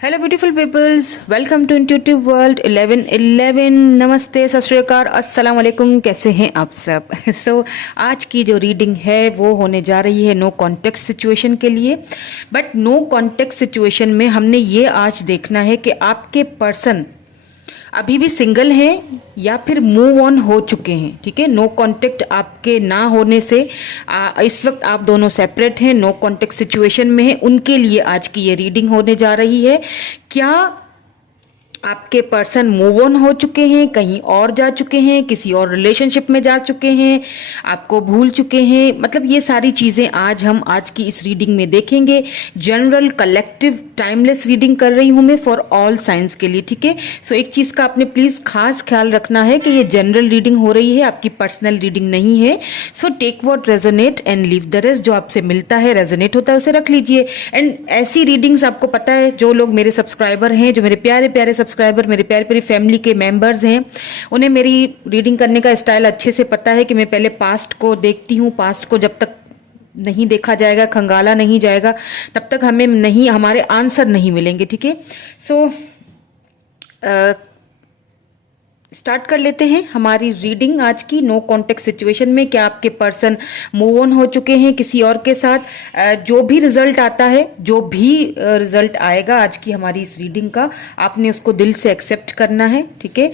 Hello beautiful peoples, welcome to intuitive world 1111। नमस्ते, सत श्री अकाल, अस्सलाम वालेकुम। कैसे हैं आप सब? सो आज की जो रीडिंग है वो होने जा रही है नो कॉन्टेक्स्ट सिचुएशन के लिए। बट नो कॉन्टेक्स्ट सिचुएशन में हमने ये आज देखना है कि आपके पर्सन अभी भी सिंगल हैं या फिर मूव ऑन हो चुके हैं। ठीक है, नो कांटेक्ट आपके ना होने से इस वक्त आप दोनों सेपरेट हैं, नो कांटेक्ट सिचुएशन में हैं। उनके लिए आज की ये रीडिंग होने जा रही है। क्या आपके पर्सन मूव ऑन हो चुके हैं, कहीं और जा चुके हैं, किसी और रिलेशनशिप में जा चुके हैं, आपको भूल चुके हैं? मतलब ये सारी चीजें हम आज की इस रीडिंग में देखेंगे। जनरल कलेक्टिव टाइमलेस रीडिंग कर रही हूं मैं फॉर ऑल साइंस के लिए। ठीक है, सो एक चीज का आपने प्लीज खास ख्याल रखना है कि ये जनरल रीडिंग हो रही है, आपकी पर्सनल रीडिंग नहीं है। So take what resonate and leave the rest. जो आपसे मिलता है, रेजोनेट होता है, उसे रख लीजिए। एंड ऐसी रीडिंग्स आपको पता है, जो लोग मेरे सब्सक्राइबर हैं, जो मेरे प्यारे प्यारे सब्सक्राइबर, मेरे प्यारे प्यारे फैमिली के मेंबर्स हैं, उन्हें मेरी रीडिंग करने का स्टाइल अच्छे से पता है कि मैं पहले पास्ट को देखती हूँ। पास्ट को जब तक नहीं देखा जाएगा, खंगाला नहीं जाएगा, तब तक हमारे आंसर नहीं मिलेंगे। ठीक है, सो स्टार्ट कर लेते हैं हमारी रीडिंग आज की नो कॉन्टेक्ट सिचुएशन में। क्या आपके पर्सन मूव ऑन हो चुके हैं किसी और के साथ? जो भी रिजल्ट आता है, जो भी रिजल्ट आएगा आज की हमारी इस रीडिंग का, आपने उसको दिल से एक्सेप्ट करना है। ठीक है,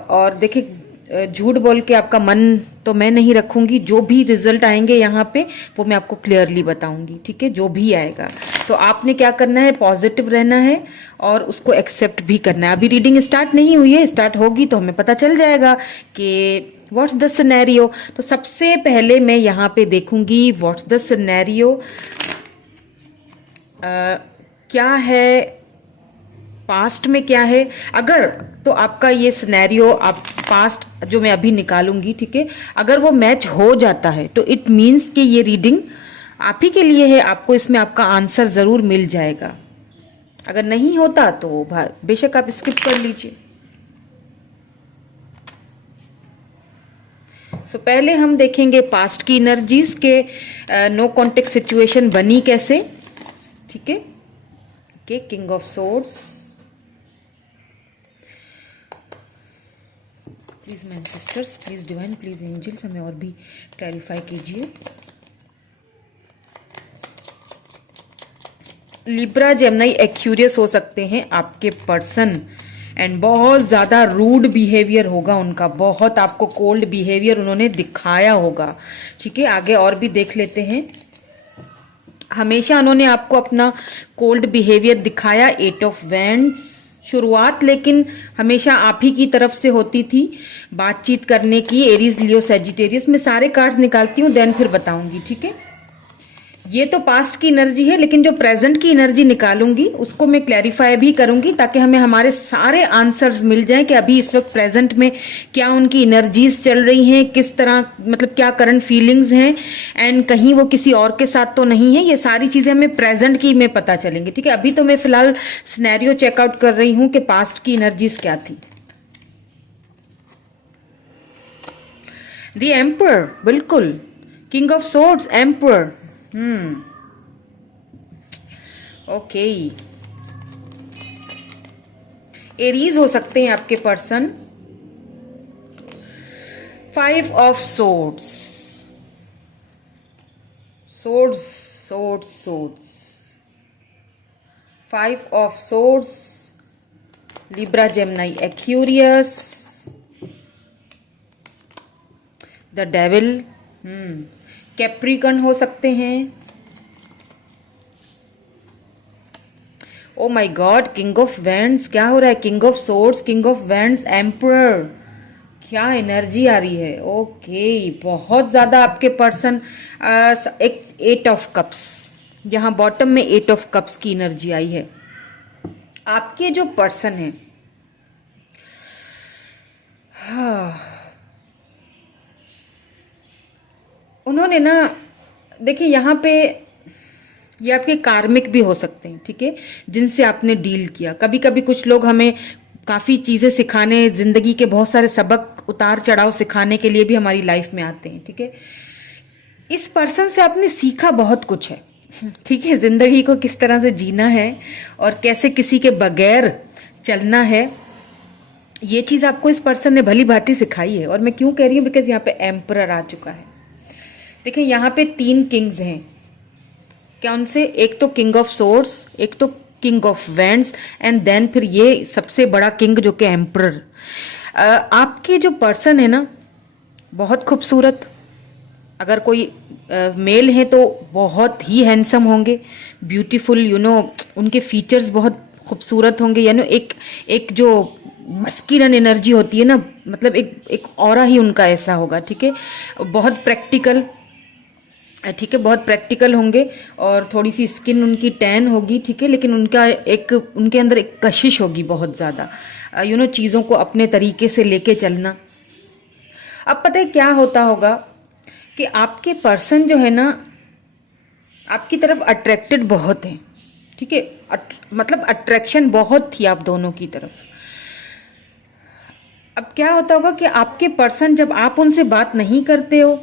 और देखिए, झूठ बोल के आपका मन तो मैं नहीं रखूंगी। जो भी रिजल्ट आएंगे यहाँ पे वो मैं आपको क्लियरली बताऊंगी। ठीक है, जो भी आएगा तो आपने क्या करना है, पॉजिटिव रहना है और उसको एक्सेप्ट भी करना है। अभी रीडिंग स्टार्ट नहीं हुई है, स्टार्ट होगी तो हमें पता चल जाएगा कि व्हाट्स द सिनेरियो। तो सबसे पहले मैं यहाँ पे देखूंगी व्हाट्स द सिनेरियो, क्या है पास्ट में, क्या है। अगर तो आपका ये सिनेरियो, आप पास्ट जो मैं अभी निकालूंगी, ठीक है, अगर वो मैच हो जाता है तो इट मीन्स कि ये रीडिंग आप ही के लिए है, आपको इसमें आपका आंसर जरूर मिल जाएगा। अगर नहीं होता तो बेशक आप स्किप कर लीजिए। सो पहले हम देखेंगे पास्ट की एनर्जीज के नो कॉन्टेक्ट सिचुएशन बनी कैसे। ठीक है, okay, king of swords. Please man sisters, please divine, please angels, हमें और भी क्लैरिफाई कीजिए। लिब्रा, जेमिनी, एक्यूरियस हो सकते हैं आपके पर्सन, एंड बहुत ज्यादा रूड बिहेवियर होगा उनका, बहुत आपको कोल्ड बिहेवियर उन्होंने दिखाया होगा। ठीक है, आगे और भी देख लेते हैं। हमेशा उन्होंने आपको अपना कोल्ड बिहेवियर दिखाया। एट ऑफ वैंड्स, शुरुआत लेकिन हमेशा आप ही की तरफ से होती थी बातचीत करने की। एरीज, लियो, सेजिटेरियस, मैं सारे कार्ड्स निकालती हूँ, देन फिर बताऊंगी। ठीक है, ये तो पास्ट की एनर्जी है, लेकिन जो प्रेजेंट की एनर्जी निकालूंगी उसको मैं क्लैरिफाई भी करूंगी, ताकि हमें हमारे सारे आंसर्स मिल जाएं कि अभी इस वक्त प्रेजेंट में क्या उनकी एनर्जीज चल रही हैं, किस तरह, मतलब क्या करंट फीलिंग्स हैं, एंड कहीं वो किसी और के साथ तो नहीं है। ये सारी चीजें हमें प्रेजेंट की में पता चलेंगी। ठीक है, अभी तो मैं फिलहाल सिनेरियो चेकआउट कर रही हूं कि पास्ट की एनर्जीज क्या थी। द एम्पर, बिल्कुल, king of swords, emperor. Okay, Aries हो सकते हैं आपके person. 5 of swords, swords, swords, swords, 5 of swords, Libra, Gemini, Aquarius, the devil, Capricorn हो सकते हैं। ओ my God, king of wands, क्या हो रहा है? King of swords, king of wands, emperor, क्या एनर्जी आ रही है। ओके, बहुत ज्यादा आपके पर्सन, एक 8 ऑफ कप्स, यहां बॉटम में 8 ऑफ कप्स की एनर्जी आई है। आपके जो पर्सन है, उन्होंने ना, देखिए यहाँ पे ये आपके कार्मिक भी हो सकते हैं। ठीक है, जिनसे आपने डील किया। कभी कभी कुछ लोग हमें काफी चीजें सिखाने, जिंदगी के बहुत सारे सबक, उतार चढ़ाव सिखाने के लिए भी हमारी लाइफ में आते हैं। ठीक है, इस पर्सन से आपने सीखा बहुत कुछ है। ठीक है, जिंदगी को किस तरह से जीना है और कैसे किसी के बगैर चलना है, ये चीज आपको इस पर्सन ने भली भांति सिखाई है। और मैं क्यों कह रही हूँ, बिकॉज यहाँ पे एम्परर आ चुका है। देखिए यहाँ पे 3 किंग्स हैं। क्या उनसे, एक तो किंग ऑफ सोर्ड्स, एक तो king of wands, and then फिर ये सबसे बड़ा किंग जो कि एम्परर। आपके जो पर्सन है ना, बहुत खूबसूरत, अगर कोई मेल है तो बहुत ही हैंडसम होंगे, ब्यूटीफुल, उनके फीचर्स बहुत खूबसूरत होंगे, एक एक जो मस्कुलिन एनर्जी होती है ना, मतलब एक ऑरा ही उनका ऐसा होगा। ठीक है, बहुत प्रैक्टिकल, ठीक है, बहुत प्रैक्टिकल होंगे, और थोड़ी सी स्किन उनकी टैन होगी। ठीक है, लेकिन उनके अंदर एक कशिश होगी बहुत ज़्यादा, चीज़ों को अपने तरीके से लेके चलना। अब पता है क्या होता होगा कि आपके पर्सन जो है ना, आपकी तरफ अट्रैक्टेड बहुत है। ठीक है, मतलब अट्रैक्शन बहुत थी आप दोनों की तरफ। अब क्या होता होगा कि आपके पर्सन, जब आप उनसे बात नहीं करते हो,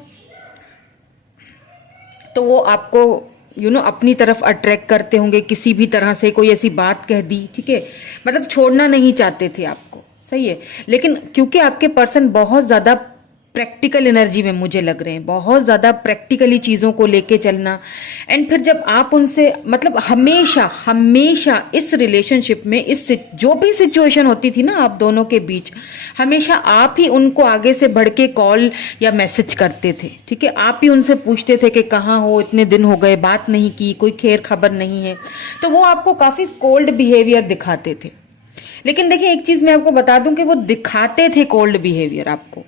तो वो आपको अपनी तरफ अट्रैक्ट करते होंगे किसी भी तरह से। कोई ऐसी बात कह दी, ठीक है, मतलब छोड़ना नहीं चाहते थे आपको, सही है। लेकिन क्योंकि आपके पर्सन बहुत ज़्यादा प्रैक्टिकल एनर्जी में मुझे लग रहे हैं, बहुत ज़्यादा प्रैक्टिकली चीज़ों को लेके चलना, एंड फिर जब आप उनसे, मतलब हमेशा हमेशा इस रिलेशनशिप में, जो भी सिचुएशन होती थी ना आप दोनों के बीच, हमेशा आप ही उनको आगे से बढ़ के कॉल या मैसेज करते थे। ठीक है, आप ही उनसे पूछते थे कि कहाँ हो, इतने दिन हो गए, बात नहीं की, कोई खैर खबर नहीं है। तो वो आपको काफ़ी कोल्ड बिहेवियर दिखाते थे। लेकिन देखिए एक चीज़ मैं आपको बता दूं कि वो दिखाते थे कोल्ड बिहेवियर आपको,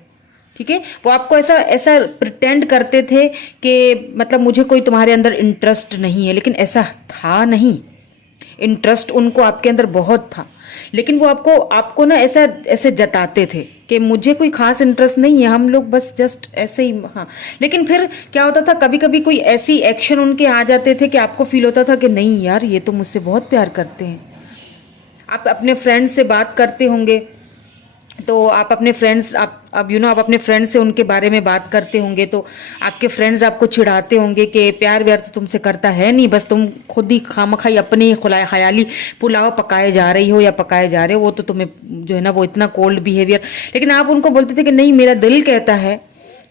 ठीक है, वो आपको ऐसा ऐसा प्रिटेंड करते थे कि मतलब मुझे कोई तुम्हारे अंदर इंटरेस्ट नहीं है, लेकिन ऐसा था नहीं। इंटरेस्ट उनको आपके अंदर बहुत था, लेकिन वो आपको ना ऐसा ऐसे जताते थे कि मुझे कोई खास इंटरेस्ट नहीं है, हम लोग बस जस्ट ऐसे ही, हाँ। लेकिन फिर क्या होता था, कभी कभी कोई ऐसी एक्शन उनके आ जाते थे कि आपको फील होता था कि नहीं यार, ये तो मुझसे बहुत प्यार करते हैं। आप अपने फ्रेंड से बात करते होंगे, तो आप अपने फ्रेंड्स, आप अपने फ्रेंड्स से उनके बारे में बात करते होंगे, तो आपके फ्रेंड्स आपको चिढ़ाते होंगे कि प्यार व्यार तो तुमसे करता है नहीं, बस तुम खुद ही खामखाई अपने ख्याली पुलाव पकाए जा रही हो या पकाए जा रहे हो, वो तो तुम्हें जो है ना वो इतना कोल्ड बिहेवियर। लेकिन आप उनको बोलते थे कि नहीं, मेरा दिल कहता है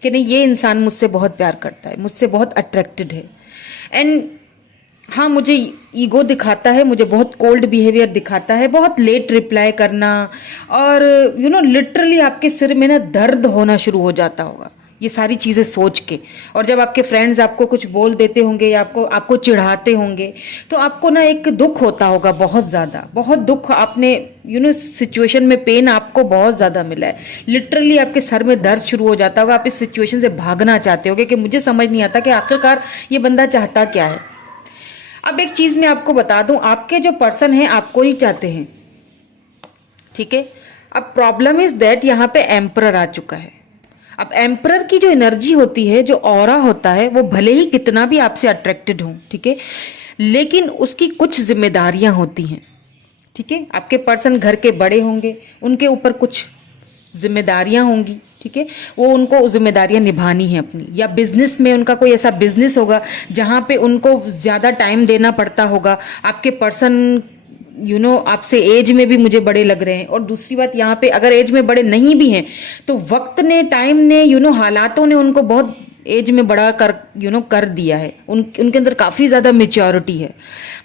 कि नहीं, ये इंसान मुझसे बहुत प्यार करता है, मुझसे बहुत अट्रैक्टेड है। एंड हाँ, मुझे ईगो दिखाता है, मुझे बहुत कोल्ड बिहेवियर दिखाता है, बहुत लेट रिप्लाई करना, और लिटरली आपके सिर में ना दर्द होना शुरू हो जाता होगा ये सारी चीज़ें सोच के। और जब आपके फ्रेंड्स आपको कुछ बोल देते होंगे या आपको चिढ़ाते होंगे, तो आपको ना एक दुख होता होगा, बहुत ज़्यादा, बहुत दुख। आपने सिचुएशन में पेन आपको बहुत ज़्यादा मिला है, लिटरली आपके सर में दर्द शुरू हो जाता होगा, आप इस सिचुएशन से भागना चाहते होगे कि मुझे समझ नहीं आता कि आखिरकार ये बंदा चाहता क्या है। अब एक चीज मैं आपको बता दूं, आपके जो पर्सन हैं आपको ही चाहते हैं, ठीक है। अब प्रॉब्लम इज दैट यहाँ पे एम्परर आ चुका है। अब एम्परर की जो एनर्जी होती है, जो ऑरा होता है, वो भले ही कितना भी आपसे अट्रैक्टेड हो, ठीक है, लेकिन उसकी कुछ जिम्मेदारियां होती हैं, ठीक है। आपके पर्सन घर के बड़े होंगे, उनके ऊपर कुछ जिम्मेदारियां होंगी, ठीक है, वो उनको जिम्मेदारियां निभानी है अपनी। या बिजनेस में उनका कोई ऐसा बिजनेस होगा जहां पे उनको ज्यादा टाइम देना पड़ता होगा। आपके पर्सन आपसे एज में भी मुझे बड़े लग रहे हैं, और दूसरी बात यहाँ पे अगर एज में बड़े नहीं भी हैं तो वक्त ने, टाइम ने, हालातों ने उनको बहुत एज में बड़ा कर दिया है। उनके अंदर काफी ज्यादा मेच्योरिटी है।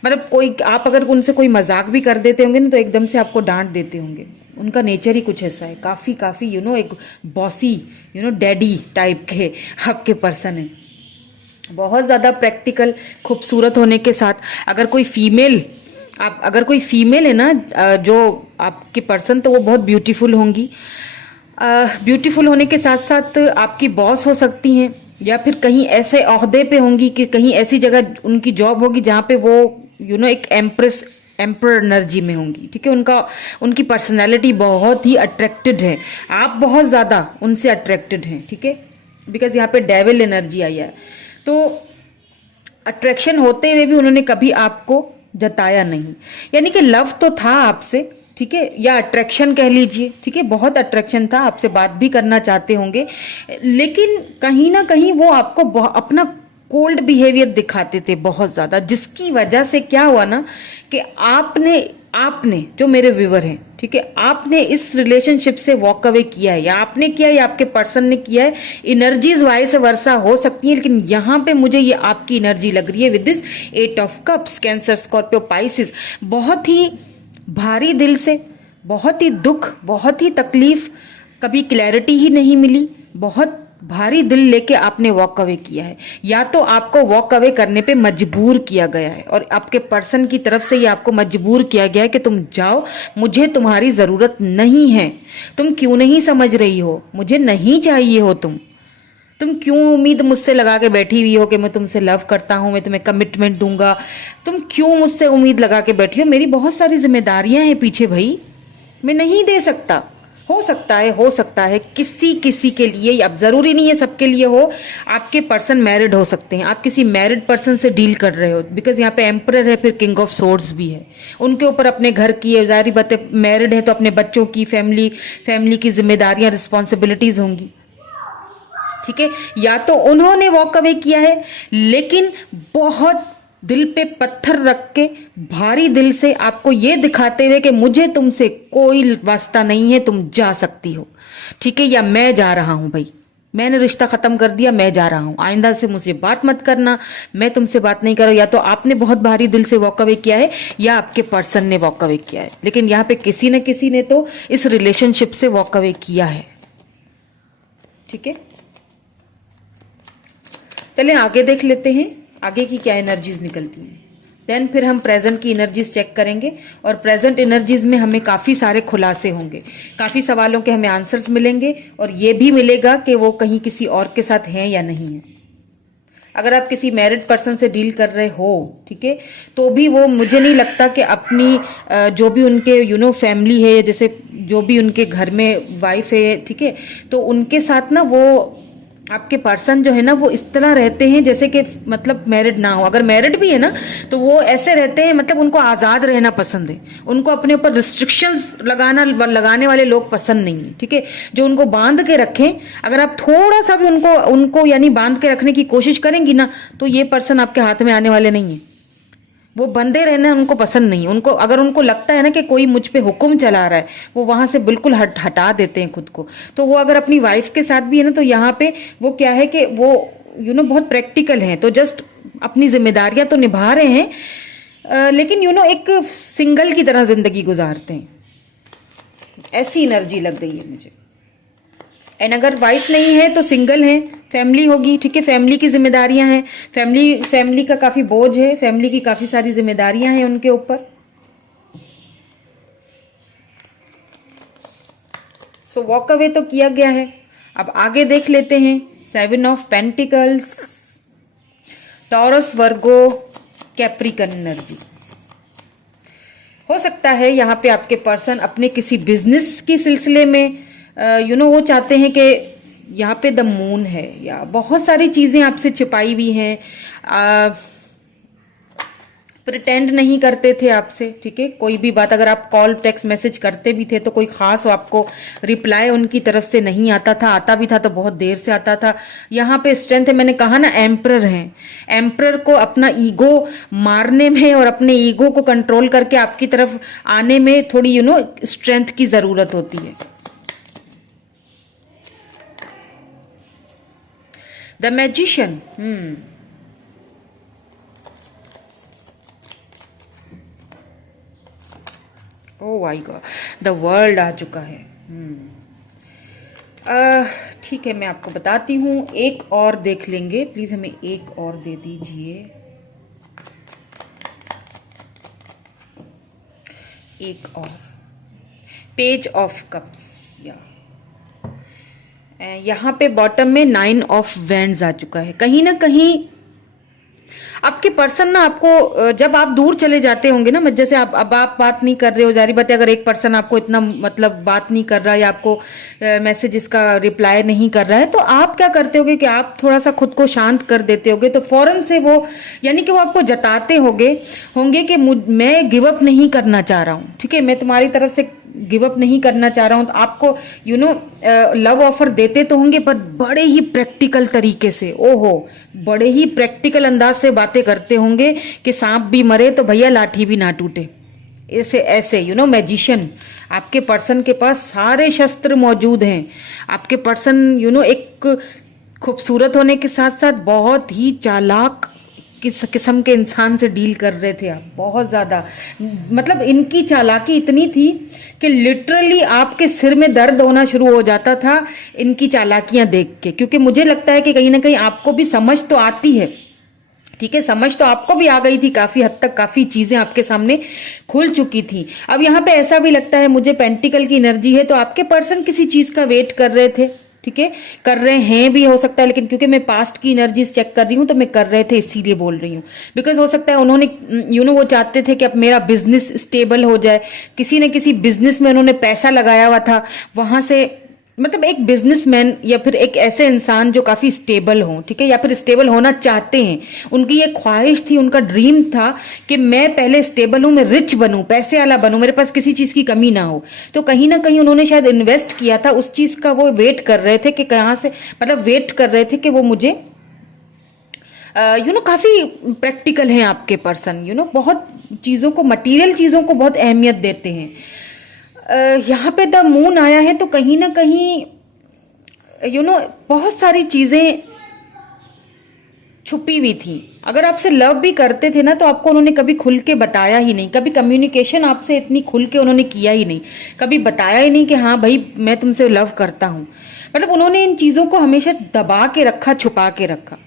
मतलब आप अगर उनसे कोई मजाक भी कर देते होंगे ना, तो एकदम से आपको डांट देते होंगे। उनका नेचर ही कुछ ऐसा है, काफी एक बॉसी डैडी टाइप के आपके पर्सन है। बहुत ज्यादा प्रैक्टिकल, खूबसूरत होने के साथ, अगर कोई फीमेल है ना जो आपके पर्सन, तो वो बहुत ब्यूटीफुल होंगी। ब्यूटीफुल होने के साथ साथ आपकी बॉस हो सकती हैं, या फिर कहीं ऐसे ओहदे पे होंगी कि कहीं ऐसी जगह उनकी जॉब होगी जहाँ पे वो एक एम्परर एनर्जी में होंगी, ठीक है। उनकी पर्सनैलिटी बहुत ही अट्रैक्टेड है, आप बहुत ज़्यादा उनसे अट्रैक्टेड हैं, ठीक है, बिकॉज यहाँ पे डेविल एनर्जी आई है। तो अट्रैक्शन होते हुए भी उन्होंने कभी आपको जताया नहीं, यानी कि लव तो था आपसे, ठीक है, या अट्रैक्शन कह लीजिए, ठीक है, बहुत अट्रैक्शन था, आपसे बात भी करना चाहते होंगे, लेकिन कहीं ना कहीं वो आपको अपना कोल्ड बिहेवियर दिखाते थे बहुत ज्यादा, जिसकी वजह से क्या हुआ ना कि आपने आपने जो मेरे व्यूवर हैं, ठीक है, आपने इस रिलेशनशिप से वॉक अवे किया है, या आपने किया है या आपके पर्सन ने किया है। एनर्जीज वाइस वर्षा हो सकती है, लेकिन यहां पे मुझे ये आपकी एनर्जी लग रही है with this 8 of cups, cancer, Scorpio, Pisces. बहुत ही भारी दिल से, बहुत ही दुख, बहुत ही तकलीफ, कभी क्लैरिटी ही नहीं मिली, बहुत भारी दिल लेके आपने वॉक अवे किया है, या तो आपको वॉक अवे करने पे मजबूर किया गया है और आपके पर्सन की तरफ से ये आपको मजबूर किया गया है कि तुम जाओ, मुझे तुम्हारी जरूरत नहीं है। तुम क्यों नहीं समझ रही हो, मुझे नहीं चाहिए हो तुम क्यों उम्मीद मुझसे लगा के बैठी हुई हो कि मैं तुमसे लव करता हूं, मैं तुम्हें कमिटमेंट दूंगा। तुम क्यों मुझसे उम्मीद लगा के बैठी हो, मेरी बहुत सारी जिम्मेदारियां हैं पीछे भाई, मैं नहीं दे सकता। हो सकता है किसी किसी के लिए, अब जरूरी नहीं है सबके लिए हो। आपके पर्सन मैरिड हो सकते हैं, आप किसी मैरिड पर्सन से डील कर रहे हो, बिकॉज यहाँ पे एम्परर है, फिर किंग ऑफ सोर्ड्स भी है, उनके ऊपर अपने घर की, जारी बात है मैरिड है तो अपने बच्चों की, फैमिली की जिम्मेदारियां, रिस्पॉन्सिबिलिटीज होंगी, ठीक है। या तो उन्होंने वॉक अवे किया है, लेकिन बहुत दिल पे पत्थर रख के, भारी दिल से आपको ये दिखाते हुए कि मुझे तुमसे कोई वास्ता नहीं है, तुम जा सकती हो, ठीक है, या मैं जा रहा हूं भाई, मैंने रिश्ता खत्म कर दिया, मैं जा रहा हूं, आइंदा से मुझसे बात मत करना, मैं तुमसे बात नहीं कर रहा हूं। या तो आपने बहुत भारी दिल से वॉक अवे किया है, या आपके पर्सन ने वॉक अवे किया है, लेकिन यहां पे किसी न किसी ने तो इस रिलेशनशिप से वॉक अवे किया है, ठीक है। चलिए आगे देख लेते हैं आगे की क्या एनर्जीज निकलती हैं, देन फिर हम प्रेजेंट की एनर्जीज चेक करेंगे। और प्रेजेंट एनर्जीज में हमें काफी सारे खुलासे होंगे, काफी सवालों के हमें आंसर्स मिलेंगे, और ये भी मिलेगा कि वो कहीं किसी और के साथ हैं या नहीं है। अगर आप किसी मैरिड पर्सन से डील कर रहे हो, ठीक है, तो भी वो मुझे नहीं लगता कि अपनी जो भी उनके फैमिली है, जैसे जो भी उनके घर में वाइफ है, ठीक है, तो उनके साथ ना वो आपके पर्सन जो है ना वो इस तरह रहते हैं जैसे कि मतलब मैरिड ना हो। अगर मैरिड भी है ना तो वो ऐसे रहते हैं, मतलब उनको आजाद रहना पसंद है, उनको अपने ऊपर रिस्ट्रिक्शंस लगाने वाले लोग पसंद नहीं है, ठीक है, जो उनको बांध के रखें। अगर आप थोड़ा सा भी उनको यानी बांध के रखने की कोशिश करेंगी ना, तो ये पर्सन आपके हाथ में आने वाले नहीं है। वो बंधे रहना उनको पसंद नहीं। उनको अगर उनको लगता है ना कि कोई मुझ पे हुक्म चला रहा है, वो वहां से बिल्कुल हटा देते हैं खुद को। तो वो अगर अपनी वाइफ के साथ भी है ना, तो यहाँ पे वो क्या है कि वो बहुत प्रैक्टिकल हैं, तो जस्ट अपनी जिम्मेदारियां तो निभा रहे हैं, लेकिन एक सिंगल की तरह जिंदगी गुजारते हैं, ऐसी एनर्जी लग गई है मुझे। एंड अगर वाइफ नहीं है तो सिंगल है, फैमिली होगी, ठीक है, फैमिली की जिम्मेदारियां हैं, फैमिली का काफी बोझ है, फैमिली की काफी सारी जिम्मेदारियां हैं उनके ऊपर। सो वॉक अवे तो किया गया है। अब आगे देख लेते हैं 7 of pentacles, taurus, Virgo, Capricorn energy. हो सकता है यहाँ पे आपके पर्सन अपने किसी बिजनेस के सिलसिले में वो चाहते हैं कि यहाँ पे द मून है, या बहुत सारी चीजें आपसे छिपाई हुई हैं, प्रिटेंड नहीं करते थे आपसे, ठीक है। कोई भी बात अगर आप कॉल टेक्स्ट मैसेज करते भी थे तो कोई खास आपको रिप्लाई उनकी तरफ से नहीं आता था, आता भी था तो बहुत देर से आता था। यहाँ पे स्ट्रेंथ है, मैंने कहा ना एम्परर है, एम्परर को अपना ईगो मारने में और अपने ईगो को कंट्रोल करके आपकी तरफ आने में थोड़ी स्ट्रेंथ की जरूरत होती है। The magician, oh my god, the world आ चुका है। ठीक है, मैं आपको बताती हूँ, एक और देख लेंगे, प्लीज हमें एक और दे दीजिए, एक और, पेज ऑफ कप्स, या यहाँ पे बॉटम में 9 ऑफ वैंड्स आ चुका है। कहीं ना कहीं आपके पर्सन ना आपको, जब आप दूर चले जाते होंगे ना, जैसे अब आप बात नहीं कर रहे हो, जारी बात है, अगर एक पर्सन आपको इतना मतलब बात नहीं कर रहा है या आपको मैसेजेस का रिप्लाई नहीं कर रहा है, तो आप क्या करते होगे कि आप थोड़ा सा खुद को शांत कर देते होगे, तो फौरन से वो यानी कि वो आपको जताते होंगे कि मैं गिव अप नहीं करना चाह रहा हूँ, ठीक है, मैं तुम्हारी तरफ से गिव अप नहीं करना चाह रहा हूँ, तो आपको लव ऑफर देते तो होंगे पर बड़े ही प्रैक्टिकल तरीके से, ओहो बड़े ही प्रैक्टिकल अंदाज से बातें करते होंगे कि सांप भी मरे तो भैया लाठी भी ना टूटे। ऐसे ऐसे मैजिशियन, आपके पर्सन के पास सारे शस्त्र मौजूद हैं। आपके पर्सन एक खूबसूरत होने के साथ साथ बहुत ही चालाक किस किस्म के इंसान से डील कर रहे थे आप, बहुत ज़्यादा। मतलब इनकी चालाकी इतनी थी कि लिटरली आपके सिर में दर्द होना शुरू हो जाता था इनकी चालाकियां देख के, क्योंकि मुझे लगता है कि कहीं ना कहीं आपको भी समझ तो आती है, ठीक है, समझ तो आपको भी आ गई थी, काफी हद तक काफी चीजें आपके सामने खुल चुकी थी। अब यहाँ पे ऐसा भी लगता है मुझे, पेंटिकल की एनर्जी है, तो आपके पर्सन किसी चीज का वेट कर रहे थे, ठीक है, कर रहे हैं भी हो सकता है, लेकिन क्योंकि मैं पास्ट की एनर्जीज चेक कर रही हूँ तो मैं कर रहे थे इसीलिए बोल रही हूँ। बिकॉज हो सकता है उन्होंने वो चाहते थे कि अब मेरा बिजनेस स्टेबल हो जाए, किसी न किसी बिजनेस में उन्होंने पैसा लगाया हुआ था, वहां से मतलब एक बिजनेसमैन या फिर एक ऐसे इंसान जो काफी स्टेबल हो, ठीक है, या फिर स्टेबल होना चाहते हैं, उनकी ये ख्वाहिश थी, उनका ड्रीम था कि मैं पहले स्टेबल हूं, मैं रिच बनूं, पैसे वाला बनूं, मेरे पास किसी चीज की कमी ना हो। तो कहीं ना कहीं उन्होंने शायद इन्वेस्ट किया था उस चीज का, वो वेट कर रहे थे कि कहां से, मतलब वेट कर रहे थे कि वो मुझे काफी प्रैक्टिकल हैं आपके पर्सन, बहुत चीजों को, मटीरियल चीजों को बहुत अहमियत देते हैं। यहाँ पे द मून आया है तो कहीं ना कहीं बहुत सारी चीजें छुपी हुई थी। अगर आपसे लव भी करते थे ना तो आपको उन्होंने कभी खुल के बताया ही नहीं, कभी कम्युनिकेशन आपसे इतनी खुल के उन्होंने किया ही नहीं, कभी बताया ही नहीं कि हाँ भाई मैं तुमसे लव करता हूँ। मतलब उन्होंने इन चीजों को हमेशा दबा के रखा, छुपा के रखा,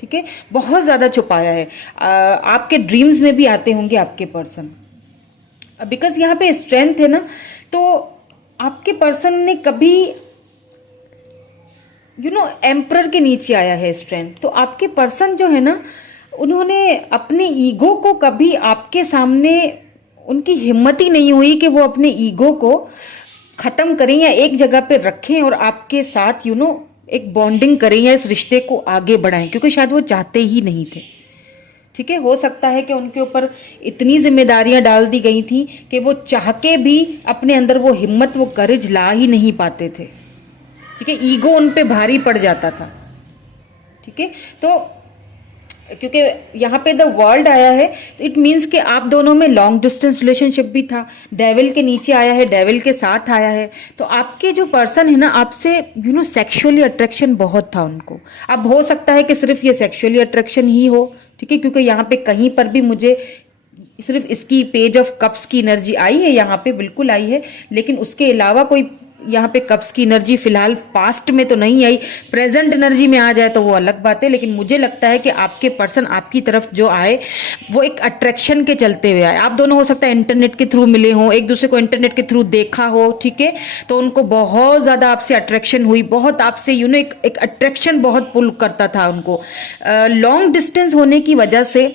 ठीक है, बहुत ज्यादा छुपाया है। आपके ड्रीम्स में भी आते होंगे आपके पर्सन, बिकॉज यहाँ पे स्ट्रेंथ है ना, तो आपके पर्सन ने कभी एम्परर के नीचे आया है स्ट्रेंथ, तो आपके पर्सन जो है ना, उन्होंने अपने ईगो को कभी आपके सामने, उनकी हिम्मत ही नहीं हुई कि वो अपने ईगो को खत्म करें या एक जगह पे रखें और आपके साथ एक बॉन्डिंग करें या इस रिश्ते को आगे बढ़ाएं, क्योंकि शायद वो चाहते ही नहीं थे, ठीक है। हो सकता है कि उनके ऊपर इतनी जिम्मेदारियां डाल दी गई थी कि वो चाह के भी अपने अंदर वो हिम्मत, वो करेज ला ही नहीं पाते थे, ठीक है, ईगो उन पे भारी पड़ जाता था, ठीक है। तो क्योंकि यहाँ पे द वर्ल्ड आया है तो इट मीन्स कि आप दोनों में लॉन्ग डिस्टेंस रिलेशनशिप भी था, डेविल के नीचे आया है, डेविल के साथ आया है, तो आपके जो पर्सन है ना, आपसे सेक्सुअली अट्रैक्शन बहुत था उनको। अब हो सकता है कि सिर्फ ये सेक्सुअली अट्रैक्शन ही हो, ठीक है, क्योंकि यहाँ पे कहीं पर भी मुझे सिर्फ इसकी पेज ऑफ कप्स की एनर्जी आई है, यहाँ पे बिल्कुल आई है, लेकिन उसके अलावा कोई यहाँ पे कप्स की एनर्जी फिलहाल पास्ट में तो नहीं आई। प्रेजेंट एनर्जी में आ जाए तो वो अलग बात है, लेकिन मुझे लगता है कि आपके पर्सन आपकी तरफ जो आए वो एक अट्रैक्शन के चलते हुए आए। आप दोनों हो सकता है इंटरनेट के थ्रू मिले हो, एक दूसरे को इंटरनेट के थ्रू देखा हो, ठीक है, तो उनको बहुत ज्यादा आपसे अट्रैक्शन हुई, बहुत आपसे एक अट्रैक्शन बहुत पुल करता था उनको। लॉन्ग डिस्टेंस होने की वजह से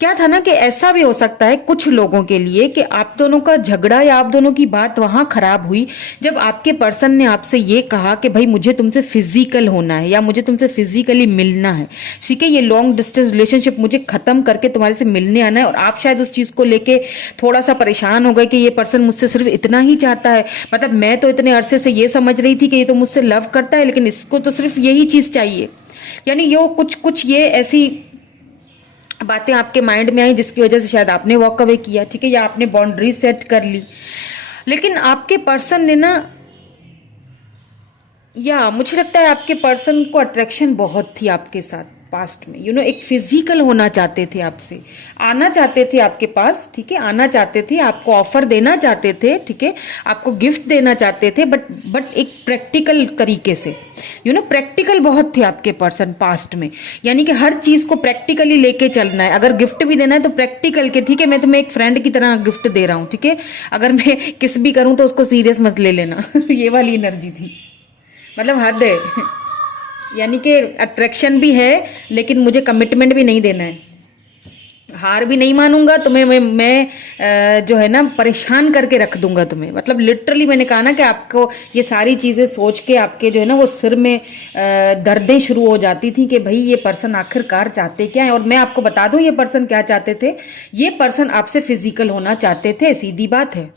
क्या था ना कि ऐसा भी हो सकता है कुछ लोगों के लिए कि आप दोनों का झगड़ा या आप दोनों की बात वहां खराब हुई जब आपके पर्सन ने आपसे ये कहा कि भाई मुझे तुमसे फिजिकल होना है या मुझे तुमसे फिजिकली मिलना है, ठीक है, ये लॉन्ग डिस्टेंस रिलेशनशिप मुझे खत्म करके तुम्हारे से मिलने आना है। और आप शायद उस चीज को लेके थोड़ा सा परेशान हो गए कि ये पर्सन मुझसे सिर्फ इतना ही चाहता है, मतलब मैं तो इतने अरसे से ये समझ रही थी कि ये तो मुझसे लव करता है, लेकिन इसको तो सिर्फ यही चीज चाहिए। यानी यो कुछ ये ऐसी बातें आपके माइंड में आई जिसकी वजह से शायद आपने वॉक अवे किया, ठीक है, या आपने बाउंड्री सेट कर ली। लेकिन आपके पर्सन ने ना, या मुझे लगता है आपके पर्सन को अट्रैक्शन बहुत थी आपके साथ पास्ट में, एक फिजिकल होना चाहते थे आपसे, आना चाहते थे आपके पास, ठीक है, आना चाहते थे, आपको ऑफर देना चाहते थे, ठीक है, आपको गिफ्ट देना चाहते थे, बट एक प्रैक्टिकल तरीके से, प्रैक्टिकल बहुत थे आपके पर्सन पास्ट में। यानी कि हर चीज को प्रैक्टिकली लेके चलना है, अगर गिफ्ट भी देना है तो प्रैक्टिकल के, ठीक है, मैं तुम्हें एक फ्रेंड की तरह गिफ्ट दे रहा हूं, ठीक है, अगर मैं किस भी करूं तो उसको सीरियस मत ले लेना ये वाली एनर्जी थी, मतलब हद है यानी कि अट्रैक्शन भी है लेकिन मुझे कमिटमेंट भी नहीं देना है, हार भी नहीं मानूंगा तुम्हें, मैं जो है ना परेशान करके रख दूंगा तुम्हें। मतलब लिटरली मैंने कहा ना कि आपको ये सारी चीजें सोच के आपके जो है ना वो सिर में दर्दें शुरू हो जाती थी कि भाई ये पर्सन आखिरकार चाहते क्या है। और मैं आपको बता दूं ये पर्सन क्या चाहते थे, ये पर्सन आपसे फिजिकल होना चाहते थे, सीधी बात है।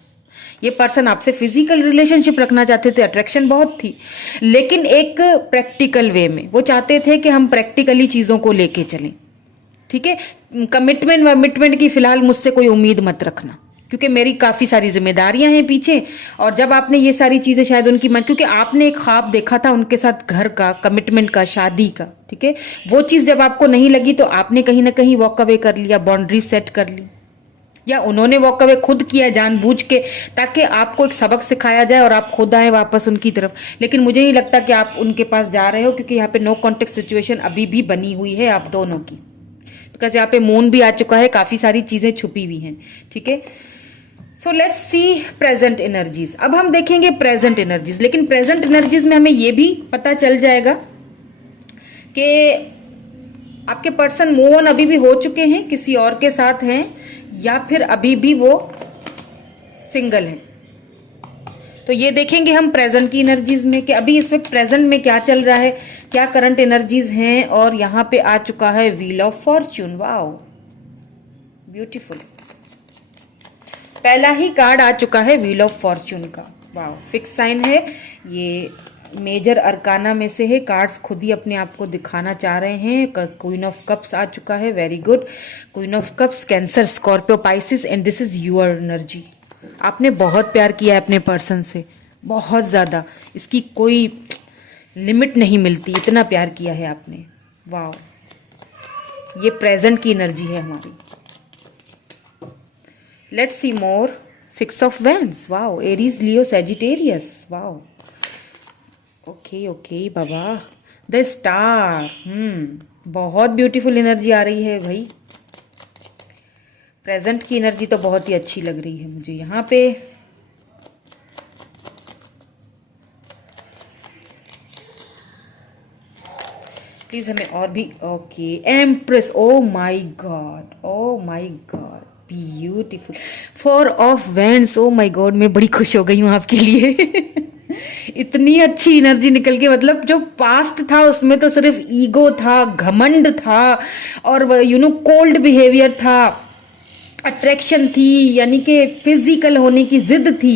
ये पर्सन आपसे फिजिकल रिलेशनशिप रखना चाहते थे, अट्रैक्शन बहुत थी, लेकिन एक प्रैक्टिकल वे में वो चाहते थे कि हम प्रैक्टिकली चीजों को लेके चलें। ठीक है, कमिटमेंट की फिलहाल मुझसे कोई उम्मीद मत रखना, क्योंकि मेरी काफी सारी जिम्मेदारियां हैं पीछे। और जब आपने ये सारी चीजें शायद उनकी मन, क्योंकि आपने एक ख्वाब देखा था उनके साथ घर का, कमिटमेंट का, शादी का, ठीक है, वो चीज जब आपको नहीं लगी तो आपने कहीं ना कहीं वॉक अवे कर लिया, बाउंड्री सेट कर ली, या उन्होंने वॉक अवे खुद किया जानबूझ के, ताकि आपको एक सबक सिखाया जाए और आप खुद आए वापस उनकी तरफ। लेकिन मुझे नहीं लगता कि आप उनके पास जा रहे हो, क्योंकि यहाँ पे नो कॉन्टेक्ट सिचुएशन अभी भी बनी हुई है आप दोनों की, बिकॉज यहाँ पे मून भी आ चुका है, काफी सारी चीजें छुपी हुई हैं। ठीक है, so let's see present energies. अब हम देखेंगे प्रेजेंट एनर्जीज, लेकिन प्रेजेंट एनर्जीज में हमें यह भी पता चल जाएगा कि आपके पर्सन मूव ऑन अभी भी हो चुके हैं, किसी और के साथ हैं, या फिर अभी भी वो सिंगल हैं। तो ये देखेंगे हम प्रेजेंट की एनर्जीज में कि अभी इस वक्त प्रेजेंट में क्या चल रहा है, क्या करंट एनर्जीज हैं। और यहां पे आ चुका है wheel of Fortune. Wow, beautiful, पहला ही कार्ड आ चुका है व्हील ऑफ फॉर्च्यून का। वाओ, फिक्स साइन है, ये मेजर अरकाना में से है, कार्ड्स खुद ही अपने आप को दिखाना चाह रहे हैं। क्वीन ऑफ कप्स आ चुका है, very good. Queen of cups, cancer, Scorpio, Pisces, and this is your energy. आपने बहुत प्यार किया है अपने पर्सन से, बहुत ज्यादा, इसकी कोई लिमिट नहीं मिलती, इतना प्यार किया है आपने। वाओ, ये प्रेजेंट की एनर्जी है हमारी। Let's see more. 6 of wands, wow, Aries, Leo, Sagittarius, wow, okay okay Baba. The star, बहुत ब्यूटीफुल एनर्जी आ रही है भाई। प्रेजेंट की एनर्जी तो बहुत ही अच्छी लग रही है मुझे यहाँ पे। प्लीज हमें और भी, okay, empress, O my God, O my God, beautiful. 4 of wands, O my God, मैं बड़ी खुश हो गई हूँ आपके लिए। इतनी अच्छी एनर्जी निकल के, मतलब जो पास्ट था उसमें तो सिर्फ ईगो था, घमंड था, और कोल्ड बिहेवियर था, अट्रैक्शन थी, यानी कि फिजिकल होने की जिद थी,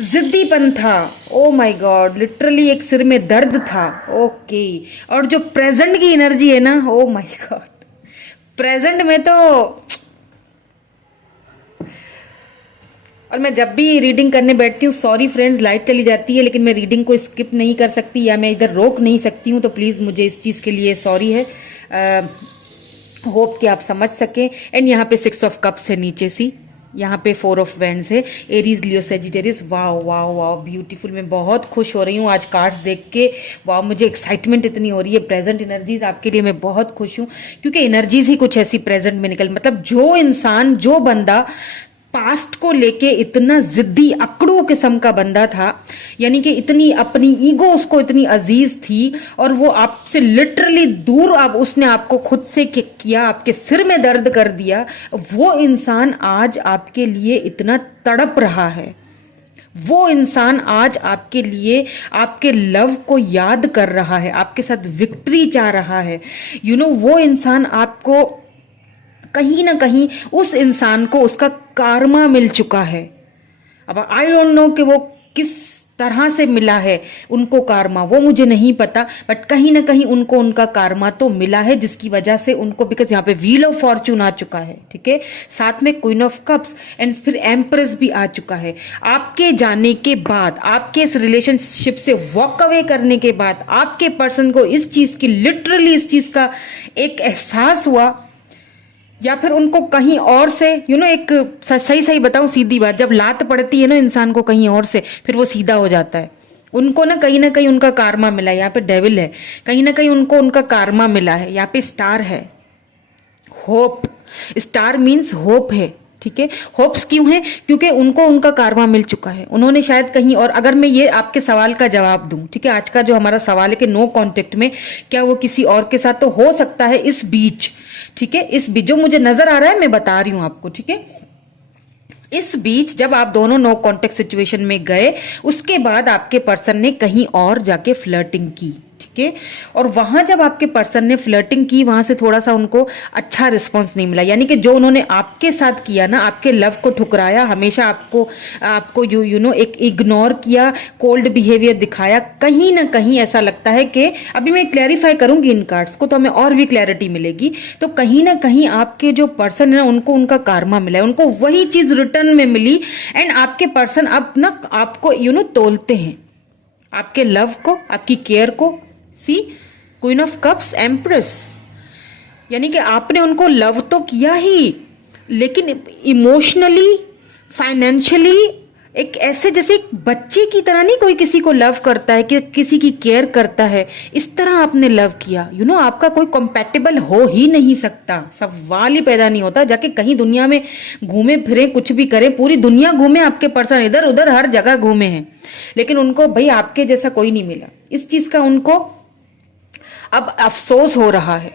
जिद्दीपन था। ओ माय गॉड, लिटरली एक सिर में दर्द था। ओके, और जो प्रेजेंट की एनर्जी है ना, ओ माय गॉड, प्रेजेंट में तो, और मैं जब भी रीडिंग करने बैठती हूँ, सॉरी फ्रेंड्स, लाइट चली जाती है, लेकिन मैं रीडिंग को स्किप नहीं कर सकती, या मैं इधर रोक नहीं सकती हूँ, तो प्लीज़ मुझे इस चीज़ के लिए सॉरी है। होप कि आप समझ सकें। एंड यहाँ पे 6 ऑफ कप्स है नीचे सी, यहाँ पे 4 ऑफ वैंड्स है, Aries, Leo, Sagittarius. Wow wow wow, beautiful. मैं बहुत खुश हो रही हूँ आज कार्ड्स देख के। वाओ, मुझे एक्साइटमेंट इतनी हो रही है। प्रेजेंट एनर्जीज आपके लिए मैं बहुत खुश हूँ, क्योंकि एनर्जीज ही कुछ ऐसी प्रेजेंट में निकल, मतलब जो इंसान, जो बंदा पास्ट को लेके इतना जिद्दी, अकड़ू किस्म का बंदा था, यानी कि इतनी अपनी ईगो उसको इतनी अजीज थी, और वो आपसे लिटरली दूर, अब उसने आपको खुद से किया, आपके सिर में दर्द कर दिया, वो इंसान आज आपके लिए इतना तड़प रहा है। वो इंसान आज आपके लिए, आपके लव को याद कर रहा है, आपके साथ विक्ट्री चाह रहा है। वो इंसान आपको कहीं ना कहीं, उस इंसान को उसका कार्मा मिल चुका है। अब आई डोंट नो कि वो किस तरह से मिला है उनको कार्मा, वो मुझे नहीं पता, बट कहीं ना कहीं उनको उनका कार्मा तो मिला है, जिसकी वजह से उनको, बिकॉज यहाँ पे व्हील ऑफ फॉर्च्यून आ चुका है, ठीक है, साथ में क्वीन ऑफ कप्स, एंड फिर एम्प्रेस भी आ चुका है। आपके जाने के बाद, आपके इस रिलेशनशिप से वॉक अवे करने के बाद, आपके पर्सन को इस चीज की, लिटरली इस चीज का एक एहसास हुआ, या फिर उनको कहीं और से, एक सही बताऊं, सीधी बात, जब लात पड़ती है ना इंसान को कहीं और से, फिर वो सीधा हो जाता है। उनको ना कहीं उनका कार्मा मिला है। यहाँ पे डेविल है, कहीं ना कहीं उनको उनका कार्मा मिला है। यहाँ पे स्टार है, होप, स्टार मीन्स होप है, ठीक है। होप्स क्यों है? क्योंकि उनको उनका कार्मा मिल चुका है। उन्होंने शायद कहीं और, अगर मैं ये आपके सवाल का जवाब दूं, ठीक है, आज का जो हमारा सवाल है कि नो कांटेक्ट में, क्या वो किसी और के साथ, तो हो सकता है इस बीच, ठीक है, इस बीच जो मुझे नजर आ रहा है मैं बता रही हूं आपको, ठीक है, इस बीच जब आप दोनों नो कांटेक्ट सिचुएशन में गए, उसके बाद आपके पर्सन ने कहीं और जाके फ्लर्टिंग की, ठीक है। और वहां जब आपके पर्सन ने फ्लर्टिंग की, वहां से थोड़ा सा उनको अच्छा रिस्पॉन्स नहीं मिला, यानी कि जो उन्होंने आपके साथ किया ना, आपके लव को ठुकराया, हमेशा आपको आपको यू नो एक इग्नोर किया, कोल्ड बिहेवियर दिखाया, कहीं ना कहीं ऐसा लगता है कि अभी मैं क्लैरिफाई करूंगी इन कार्ड्स को तो हमें और भी क्लैरिटी मिलेगी। तो कहीं ना कहीं आपके जो पर्सन है ना, उनको उनका कार्मा मिला है, उनको वही चीज रिटर्न में मिली। एंड आपके पर्सन अब ना आपको तोलते हैं, आपके लव को, आपकी केयर को। सी क्वीन ऑफ कप्स, एम्प्रेस, यानी कि आपने उनको लव तो किया ही, लेकिन इमोशनली, फाइनेंशियली, एक ऐसे जैसे एक बच्चे की तरह नहीं कोई किसी को लव करता है, कि किसी की केयर करता है, इस तरह आपने लव किया। आपका कोई कंपैटिबल हो ही नहीं सकता, सवाल ही पैदा नहीं होता। जाके कहीं दुनिया में घूमे फिरे, कुछ भी करें, पूरी दुनिया घूमे, आपके पर्सन इधर उधर हर जगह घूमे हैं, लेकिन उनको भाई आपके जैसा कोई नहीं मिला। इस चीज का उनको अब अफसोस हो रहा है,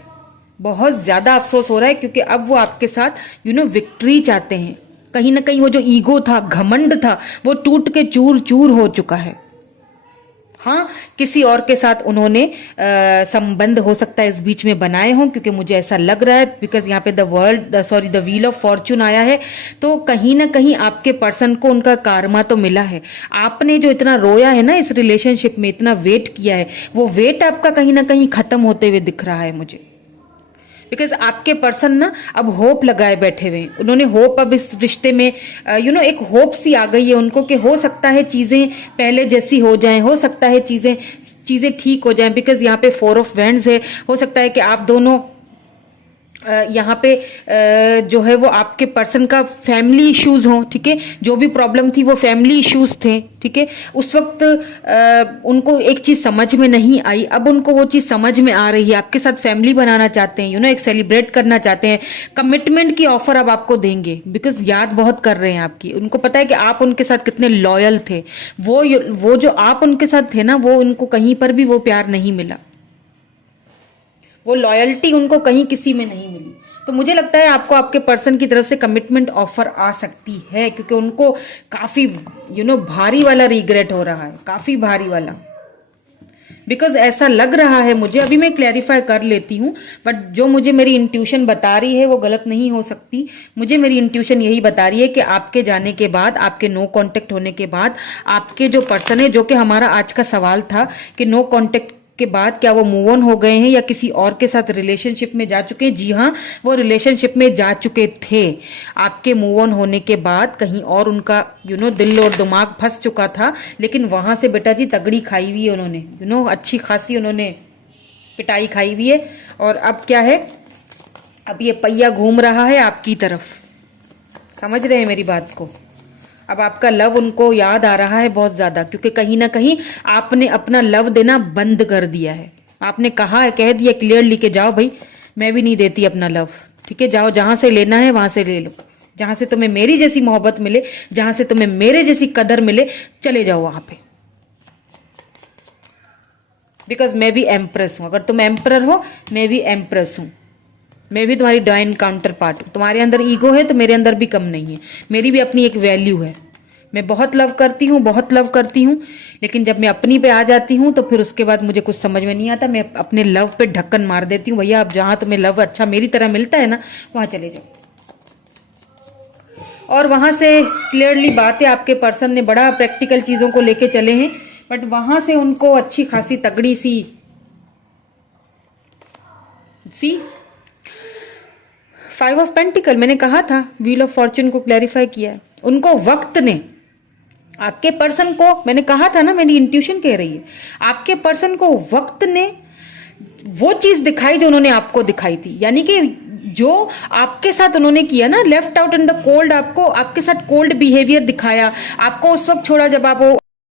बहुत ज्यादा अफसोस हो रहा है, क्योंकि अब वो आपके साथ विक्ट्री चाहते हैं। कहीं ना कहीं वो जो ईगो था, घमंड था, वो टूट के चूर चूर हो चुका है। हाँ, किसी और के साथ उन्होंने संबंध हो सकता है इस बीच में बनाए हों, क्योंकि मुझे ऐसा लग रहा है, बिकॉज यहाँ पे द व्हील ऑफ फॉर्चून आया है। तो कहीं ना कहीं आपके पर्सन को उनका कार्मा तो मिला है। आपने जो इतना रोया है ना इस रिलेशनशिप में, इतना वेट किया है, वो वेट आपका कहीं ना कहीं खत्म होते हुए दिख रहा है मुझे। बिकॉज आपके पर्सन ना अब होप लगाए बैठे हुए हैं। उन्होंने होप, अब इस रिश्ते में एक होप सी आ गई है उनको, कि हो सकता है चीजें पहले जैसी हो जाएं, हो सकता है चीजें ठीक हो जाएं। बिकॉज यहाँ पे 4 ऑफ वैंड्स है, हो सकता है कि आप दोनों यहाँ पे जो है वो आपके पर्सन का फैमिली इश्यूज हों, ठीक है, जो भी प्रॉब्लम थी वो फैमिली इश्यूज थे, ठीक है। उस वक्त उनको एक चीज समझ में नहीं आई, अब उनको वो चीज समझ में आ रही है। आपके साथ फैमिली बनाना चाहते हैं, एक सेलिब्रेट करना चाहते हैं, कमिटमेंट की ऑफर अब आपको देंगे, बिकॉज याद बहुत कर रहे हैं आपकी। उनको पता है कि आप उनके साथ कितने लॉयल थे। वो जो आप उनके साथ थे ना, वो उनको कहीं पर भी वो प्यार नहीं मिला, वो लॉयल्टी उनको कहीं किसी में नहीं मिली। तो मुझे लगता है आपको आपके पर्सन की तरफ से कमिटमेंट ऑफर आ सकती है, क्योंकि उनको काफी भारी वाला रिग्रेट हो रहा है, काफी भारी वाला। बिकॉज ऐसा लग रहा है मुझे, अभी मैं क्लैरिफाई कर लेती हूँ, बट जो मुझे मेरी इंट्यूशन बता रही है वो गलत नहीं हो सकती। मुझे मेरी इंट्यूशन यही बता रही है कि आपके जाने के बाद, आपके नो कांटेक्ट होने के बाद, आपके जो पर्सन है, जो कि हमारा आज का सवाल था कि नो कांटेक्ट के बाद क्या वो मूव ऑन हो गए हैं या किसी और के साथ रिलेशनशिप में जा चुके हैं। जी हाँ, वो रिलेशनशिप में जा चुके थे। आपके मूव ऑन होने के बाद कहीं और उनका दिल और दिमाग फंस चुका था, लेकिन वहां से बेटा जी तगड़ी खाई हुई है उन्होंने, अच्छी खासी उन्होंने पिटाई खाई हुई है। और अब क्या है, अब ये पहिया घूम रहा है आपकी तरफ। समझ रहे हैं मेरी बात को? अब आपका लव उनको याद आ रहा है बहुत ज्यादा, क्योंकि कहीं ना कहीं आपने अपना लव देना बंद कर दिया है। आपने कह दिया क्लियरली कि जाओ भाई, मैं भी नहीं देती अपना लव, ठीक है, जाओ, जहां से लेना है वहां से ले लो, जहां से तुम्हें मेरी जैसी मोहब्बत मिले, जहां से तुम्हें मेरे जैसी कदर मिले, चले जाओ वहां पे। बिकॉज मैं भी एम्प्रेस हूं, अगर तुम एम्परर हो, मैं भी एम्प्रेस हूं, मैं भी तुम्हारी डाइन काउंटर पार्ट हूं। तुम्हारे अंदर ईगो है तो मेरे अंदर भी कम नहीं है, मेरी भी अपनी एक वैल्यू है। मैं बहुत लव करती हूँ, बहुत लव करती हूँ, लेकिन जब मैं अपनी पे आ जाती हूँ तो फिर उसके बाद मुझे कुछ समझ में नहीं आता। मैं अपने लव पे ढक्कन मार देती हूँ। भैया, आप जहां तुम्हें लव अच्छा मेरी तरह मिलता है ना, वहां चले जाओ। और वहां से क्लियरली बात है, आपके पर्सन ने बड़ा प्रैक्टिकल चीजों को लेके चले हैं, बट वहां से उनको अच्छी खासी तगड़ी सी 5 ऑफ पेंटिकल, मैंने कहा था व्हील ऑफ फॉर्चून को क्लैरिफाई किया है। उनको वक्त ने, आपके पर्सन को, मैंने कहा था ना, मेरी इंट्यूशन कह रही है, आपके पर्सन को वक्त ने वो चीज दिखाई जो उन्होंने आपको दिखाई थी। यानी कि जो आपके साथ उन्होंने किया ना, left out in the cold, आपके साथ कोल्ड बिहेवियर दिखाया, आपको उस वक्त छोड़ा जब आप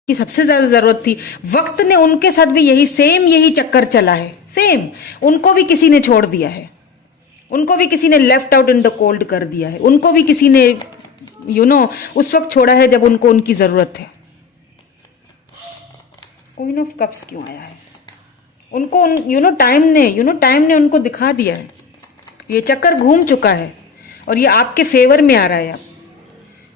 की सबसे ज्यादा जरूरत थी। वक्त ने उनके साथ भी यही चक्कर चला है, सेम। उनको भी किसी ने छोड़ दिया है, उनको भी किसी ने left out in the cold कर दिया है, उनको भी किसी ने उस वक्त छोड़ा है जब उनको उनकी जरूरत है। क्वीन ऑफ कप्स क्यों आया है? उनको टाइम ने उनको दिखा दिया है, ये चक्कर घूम चुका है और ये आपके फेवर में आ रहा है।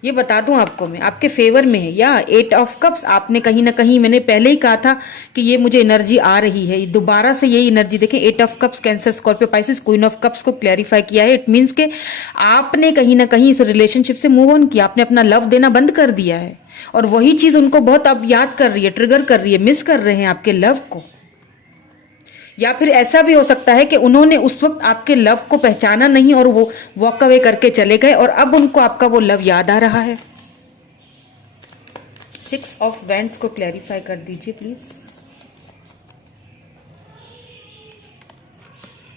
ये बता दूं आपको, मैं आपके फेवर में है। या 8 ऑफ कप्स, आपने कहीं ना कहीं, मैंने पहले ही कहा था कि ये मुझे एनर्जी आ रही है, दोबारा से यही एनर्जी देखें। 8 of cups cancer, Scorpio, Pisces, queen of cups को क्लैरिफाई किया है। इट मीन्स के आपने कहीं ना कहीं इस रिलेशनशिप से मूव ऑन किया, आपने अपना लव देना बंद कर दिया है, और वही चीज उनको बहुत अब याद कर रही है, ट्रिगर कर रही है, मिस कर रहे हैं आपके लव को। या फिर ऐसा भी हो सकता है कि उन्होंने उस वक्त आपके लव को पहचाना नहीं और वो वॉक अवे करके चले गए, और अब उनको आपका वो लव याद आ रहा है। 6 ऑफ वैंड्स को क्लैरिफाई कर दीजिए प्लीज।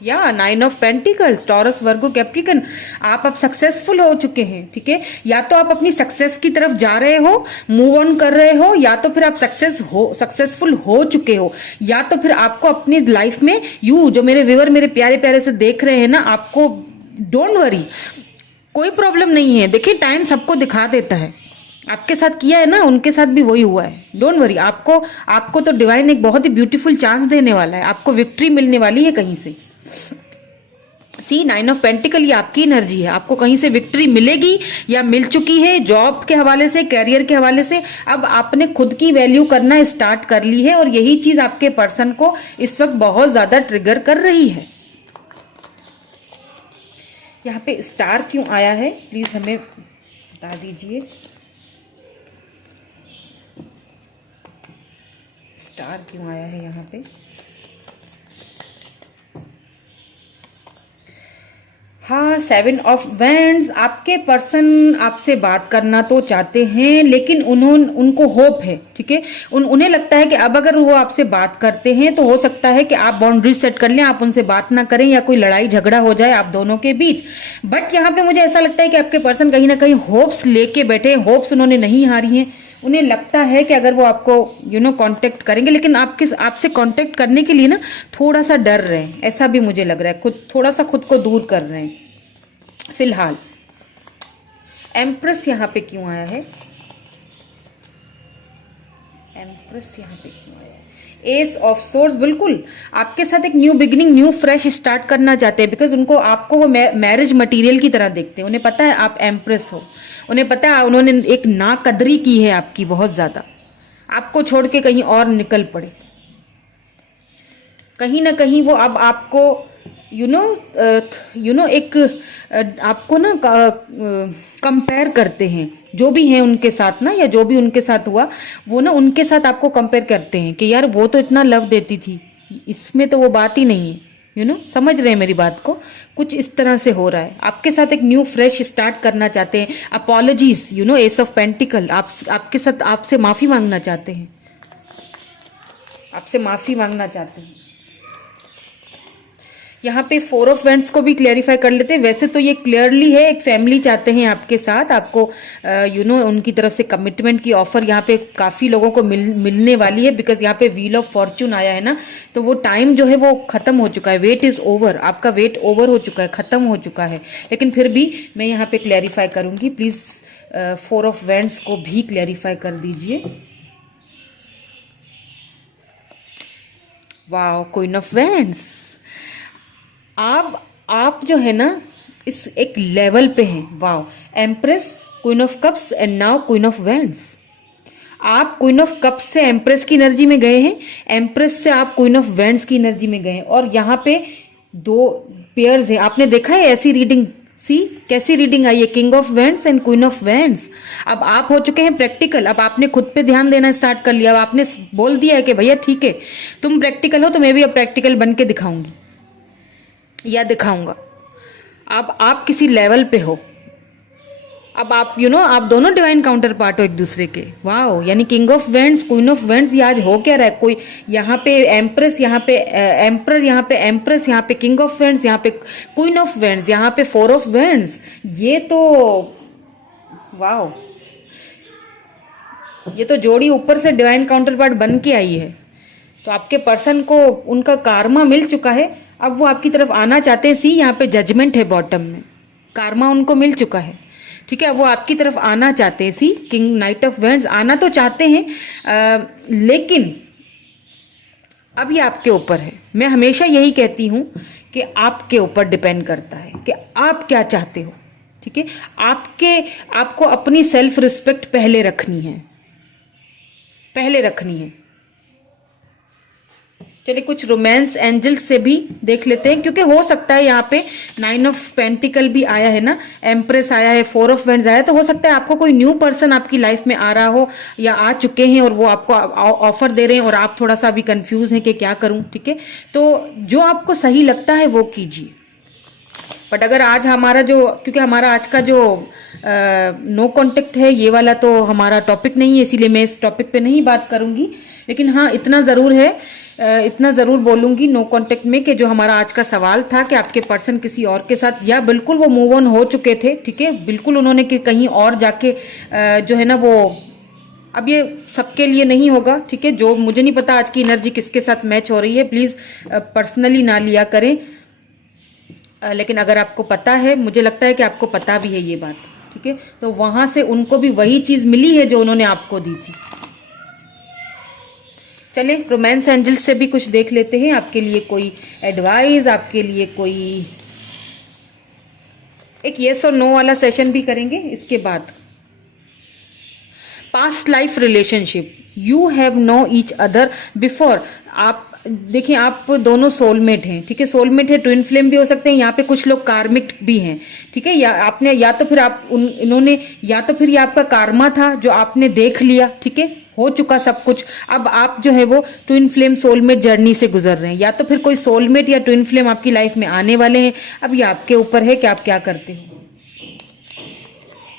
या 9 of pentacles, taurus, Virgo, Capricorn, आप अब सक्सेसफुल हो चुके हैं, ठीक है। या तो आप अपनी सक्सेस की तरफ जा रहे हो, मूव ऑन कर रहे हो, या तो फिर आप सक्सेसफुल हो चुके हो, या तो फिर आपको अपनी लाइफ में, यू जो मेरे व्यूअर मेरे प्यारे प्यारे से देख रहे हैं ना, आपको डोंट वरी, कोई प्रॉब्लम नहीं है। देखिए टाइम सबको दिखा देता है, आपके साथ किया है ना, उनके साथ भी वही हुआ है। डोंट वरी, आपको तो डिवाइन एक बहुत ही ब्यूटीफुल चांस देने वाला है, आपको विक्ट्री मिलने वाली है कहीं से। सी 9 ऑफ पेंटिकल, ये आपकी एनर्जी है, आपको कहीं से विक्ट्री मिलेगी या मिल चुकी है, जॉब के हवाले से, कैरियर के हवाले से। अब आपने खुद की वैल्यू करना स्टार्ट कर ली है, और यही चीज आपके पर्सन को इस वक्त बहुत ज्यादा ट्रिगर कर रही है। यहाँ पे स्टार क्यों आया है, प्लीज हमें बता दीजिए। स्टार क्यों आया है यहाँ पे? हाँ, 7 ऑफ वैंड्स, आपके पर्सन आपसे बात करना तो चाहते हैं, लेकिन उनको होप है, ठीक है। उन्हें लगता है कि अब अगर वो आपसे बात करते हैं तो हो सकता है कि आप बाउंड्रीज सेट कर लें, आप उनसे बात ना करें, या कोई लड़ाई झगड़ा हो जाए आप दोनों के बीच। बट यहाँ पे मुझे ऐसा लगता है कि आपके पर्सन कहीं ना कहीं होप्स लेके बैठे हैं, होप्स उन्होंने नहीं हारी हैं। उन्हें लगता है कि अगर वो आपको कांटेक्ट करेंगे, लेकिन आपसे कांटेक्ट करने के लिए ना थोड़ा सा डर रहे हैं, ऐसा भी मुझे लग रहा है। थोड़ा सा खुद को दूर कर रहे हैं फिलहाल। एम्प्रेस यहाँ पे क्यों आया है? एम्प्रेस यहाँ पे क्यों आया है? एस ऑफ सोर्स, बिल्कुल आपके साथ एक new beginning, new fresh start करना चाहते हैं, बिकॉज आपको वो मैरिज मटेरियल की तरह देखते हैं। उन्हें पता है आप एम्प्रेस हो, उन्हें पता है उन्होंने एक नाकदरी की है आपकी बहुत ज्यादा, आपको छोड़ के कहीं और निकल पड़े। कहीं ना कहीं वो अब आपको एक आपको ना कंपेयर करते हैं, जो भी हैं उनके साथ ना, या जो भी उनके साथ हुआ वो ना उनके साथ आपको कंपेयर करते हैं कि यार वो तो इतना लव देती थी, इसमें तो वो बात ही नहीं है। समझ रहे हैं मेरी बात को? कुछ इस तरह से हो रहा है, आपके साथ एक न्यू फ्रेश स्टार्ट करना चाहते हैं। अपॉलॉजीज, एस ऑफ पेंटिकल, आपके साथ आपसे माफी मांगना चाहते हैं, आपसे माफी मांगना चाहते हैं। यहाँ पे 4 ऑफ वैंड्स को भी क्लैरिफाई कर लेते हैं। वैसे तो ये क्लियरली है, एक फैमिली चाहते हैं आपके साथ, आपको उनकी तरफ से कमिटमेंट की ऑफर यहाँ पे काफ़ी लोगों को मिलने वाली है, बिकॉज यहाँ पे व्हील ऑफ फॉर्चून आया है ना, तो वो टाइम जो है वो खत्म हो चुका है, वेट इज़ ओवर, आपका वेट ओवर हो चुका है, खत्म हो चुका है। लेकिन फिर भी मैं यहाँ पे क्लैरिफाई करूँगी, प्लीज़ 4 ऑफ वैंड्स को भी क्लैरिफाई कर दीजिए। वाओ, क्वीन ऑफ वैंड्स, आप जो है ना इस एक लेवल पे हैं। Wow, empress, queen of cups and now queen of wands. आप क्वीन ऑफ कप्स से एम्प्रेस की एनर्जी में गए हैं, एम्प्रेस से आप क्वीन ऑफ वैंड्स की एनर्जी में गए हैं, और यहाँ पे 2 पेयर्स हैं। आपने देखा है ऐसी रीडिंग? सी कैसी रीडिंग आई है, king of wands and queen of wands. अब आप हो चुके हैं प्रैक्टिकल, अब आपने खुद पे ध्यान देना स्टार्ट कर लिया, अब आपने बोल दिया है कि भैया ठीक है तुम प्रैक्टिकल हो तो मैं भी अब प्रैक्टिकल बन के दिखाऊंगी या दिखाऊंगा। अब आप किसी लेवल पे हो, अब आप आप दोनों डिवाइन काउंटर पार्ट हो एक दूसरे के। वाओ, यानी king of wands, queen of wands, ये आज हो क्या रहा है? कोई यहाँ पे एम्प्रेस, यहाँ पे एम्पर, यहाँ पे एम्प्रेस, यहाँ पे किंग ऑफ वैंड्स, यहाँ पे क्वीन ऑफ वैंड्स, यहाँ पे 4 ऑफ वैंड्स। ये तो वाओ, ये तो जोड़ी ऊपर से डिवाइन काउंटर पार्ट बन के आई है। तो आपके पर्सन को उनका कार्मा मिल चुका है, अब वो आपकी तरफ आना चाहते हैं। सी यहाँ पे जजमेंट है बॉटम में, कार्मा उनको मिल चुका है, ठीक है। वो आपकी तरफ आना चाहते हैं। सी किंग, नाइट ऑफ वैंड्स, आना तो चाहते हैं, लेकिन अब ये आपके ऊपर है। मैं हमेशा यही कहती हूँ कि आपके ऊपर डिपेंड करता है कि आप क्या चाहते हो, ठीक है। आपको अपनी सेल्फ रिस्पेक्ट पहले रखनी है, पहले रखनी है। चलिए कुछ रोमांस एंजल्स से भी देख लेते हैं, क्योंकि हो सकता है यहाँ पे 9 ऑफ पेंटिकल भी आया है ना, एम्प्रेस आया है, 4 ऑफ वेंड्स आया है, तो हो सकता है आपको कोई न्यू पर्सन आपकी लाइफ में आ रहा हो या आ चुके हैं और वो आपको ऑफर दे रहे हैं और आप थोड़ा सा अभी कंफ्यूज हैं कि क्या करूं, ठीक है। तो जो आपको सही लगता है वो कीजिए। बट अगर आज हमारा जो, क्योंकि हमारा आज का जो नो कांटेक्ट है, ये वाला तो हमारा टॉपिक नहीं है, इसीलिए मैं इस टॉपिक पे नहीं बात करूंगी। लेकिन हाँ इतना ज़रूर है, इतना ज़रूर बोलूंगी नो कांटेक्ट में, कि जो हमारा आज का सवाल था कि आपके पर्सन किसी और के साथ, या बिल्कुल वो मूव ऑन हो चुके थे, ठीक है, बिल्कुल उन्होंने कहीं और जाके जो है ना वो, अब ये सबके लिए नहीं होगा, ठीक है। जो मुझे नहीं पता आज की एनर्जी किसके साथ मैच हो रही है, प्लीज़ पर्सनली ना लिया करें। लेकिन अगर आपको पता है, मुझे लगता है कि आपको पता भी है ये बात, ठीक है, तो वहां से उनको भी वही चीज मिली है जो उन्होंने आपको दी थी। चले रोमांस एंजल्स से भी कुछ देख लेते हैं, आपके लिए कोई एडवाइस, आपके लिए कोई एक येस और नो वाला सेशन भी करेंगे इसके बाद। Past life relationship, you have know each other before. आप देखिए, आप दोनों सोलमेट हैं, ठीक है, सोलमेट है, ट्विन फ्लेम भी हो सकते हैं, यहाँ पे कुछ लोग कार्मिक भी हैं, ठीक है। या आपने, या तो फिर आप इन्होंने, या तो फिर ये आपका कार्मा था जो आपने देख लिया, ठीक है, हो चुका सब कुछ। अब आप जो है वो ट्विन फ्लेम सोलमेट जर्नी से गुजर रहे हैं, या तो फिर कोई सोलमेट या ट्विन फ्लेम आपकी लाइफ में आने वाले हैं। अब ये आपके ऊपर है कि आप क्या करते हो।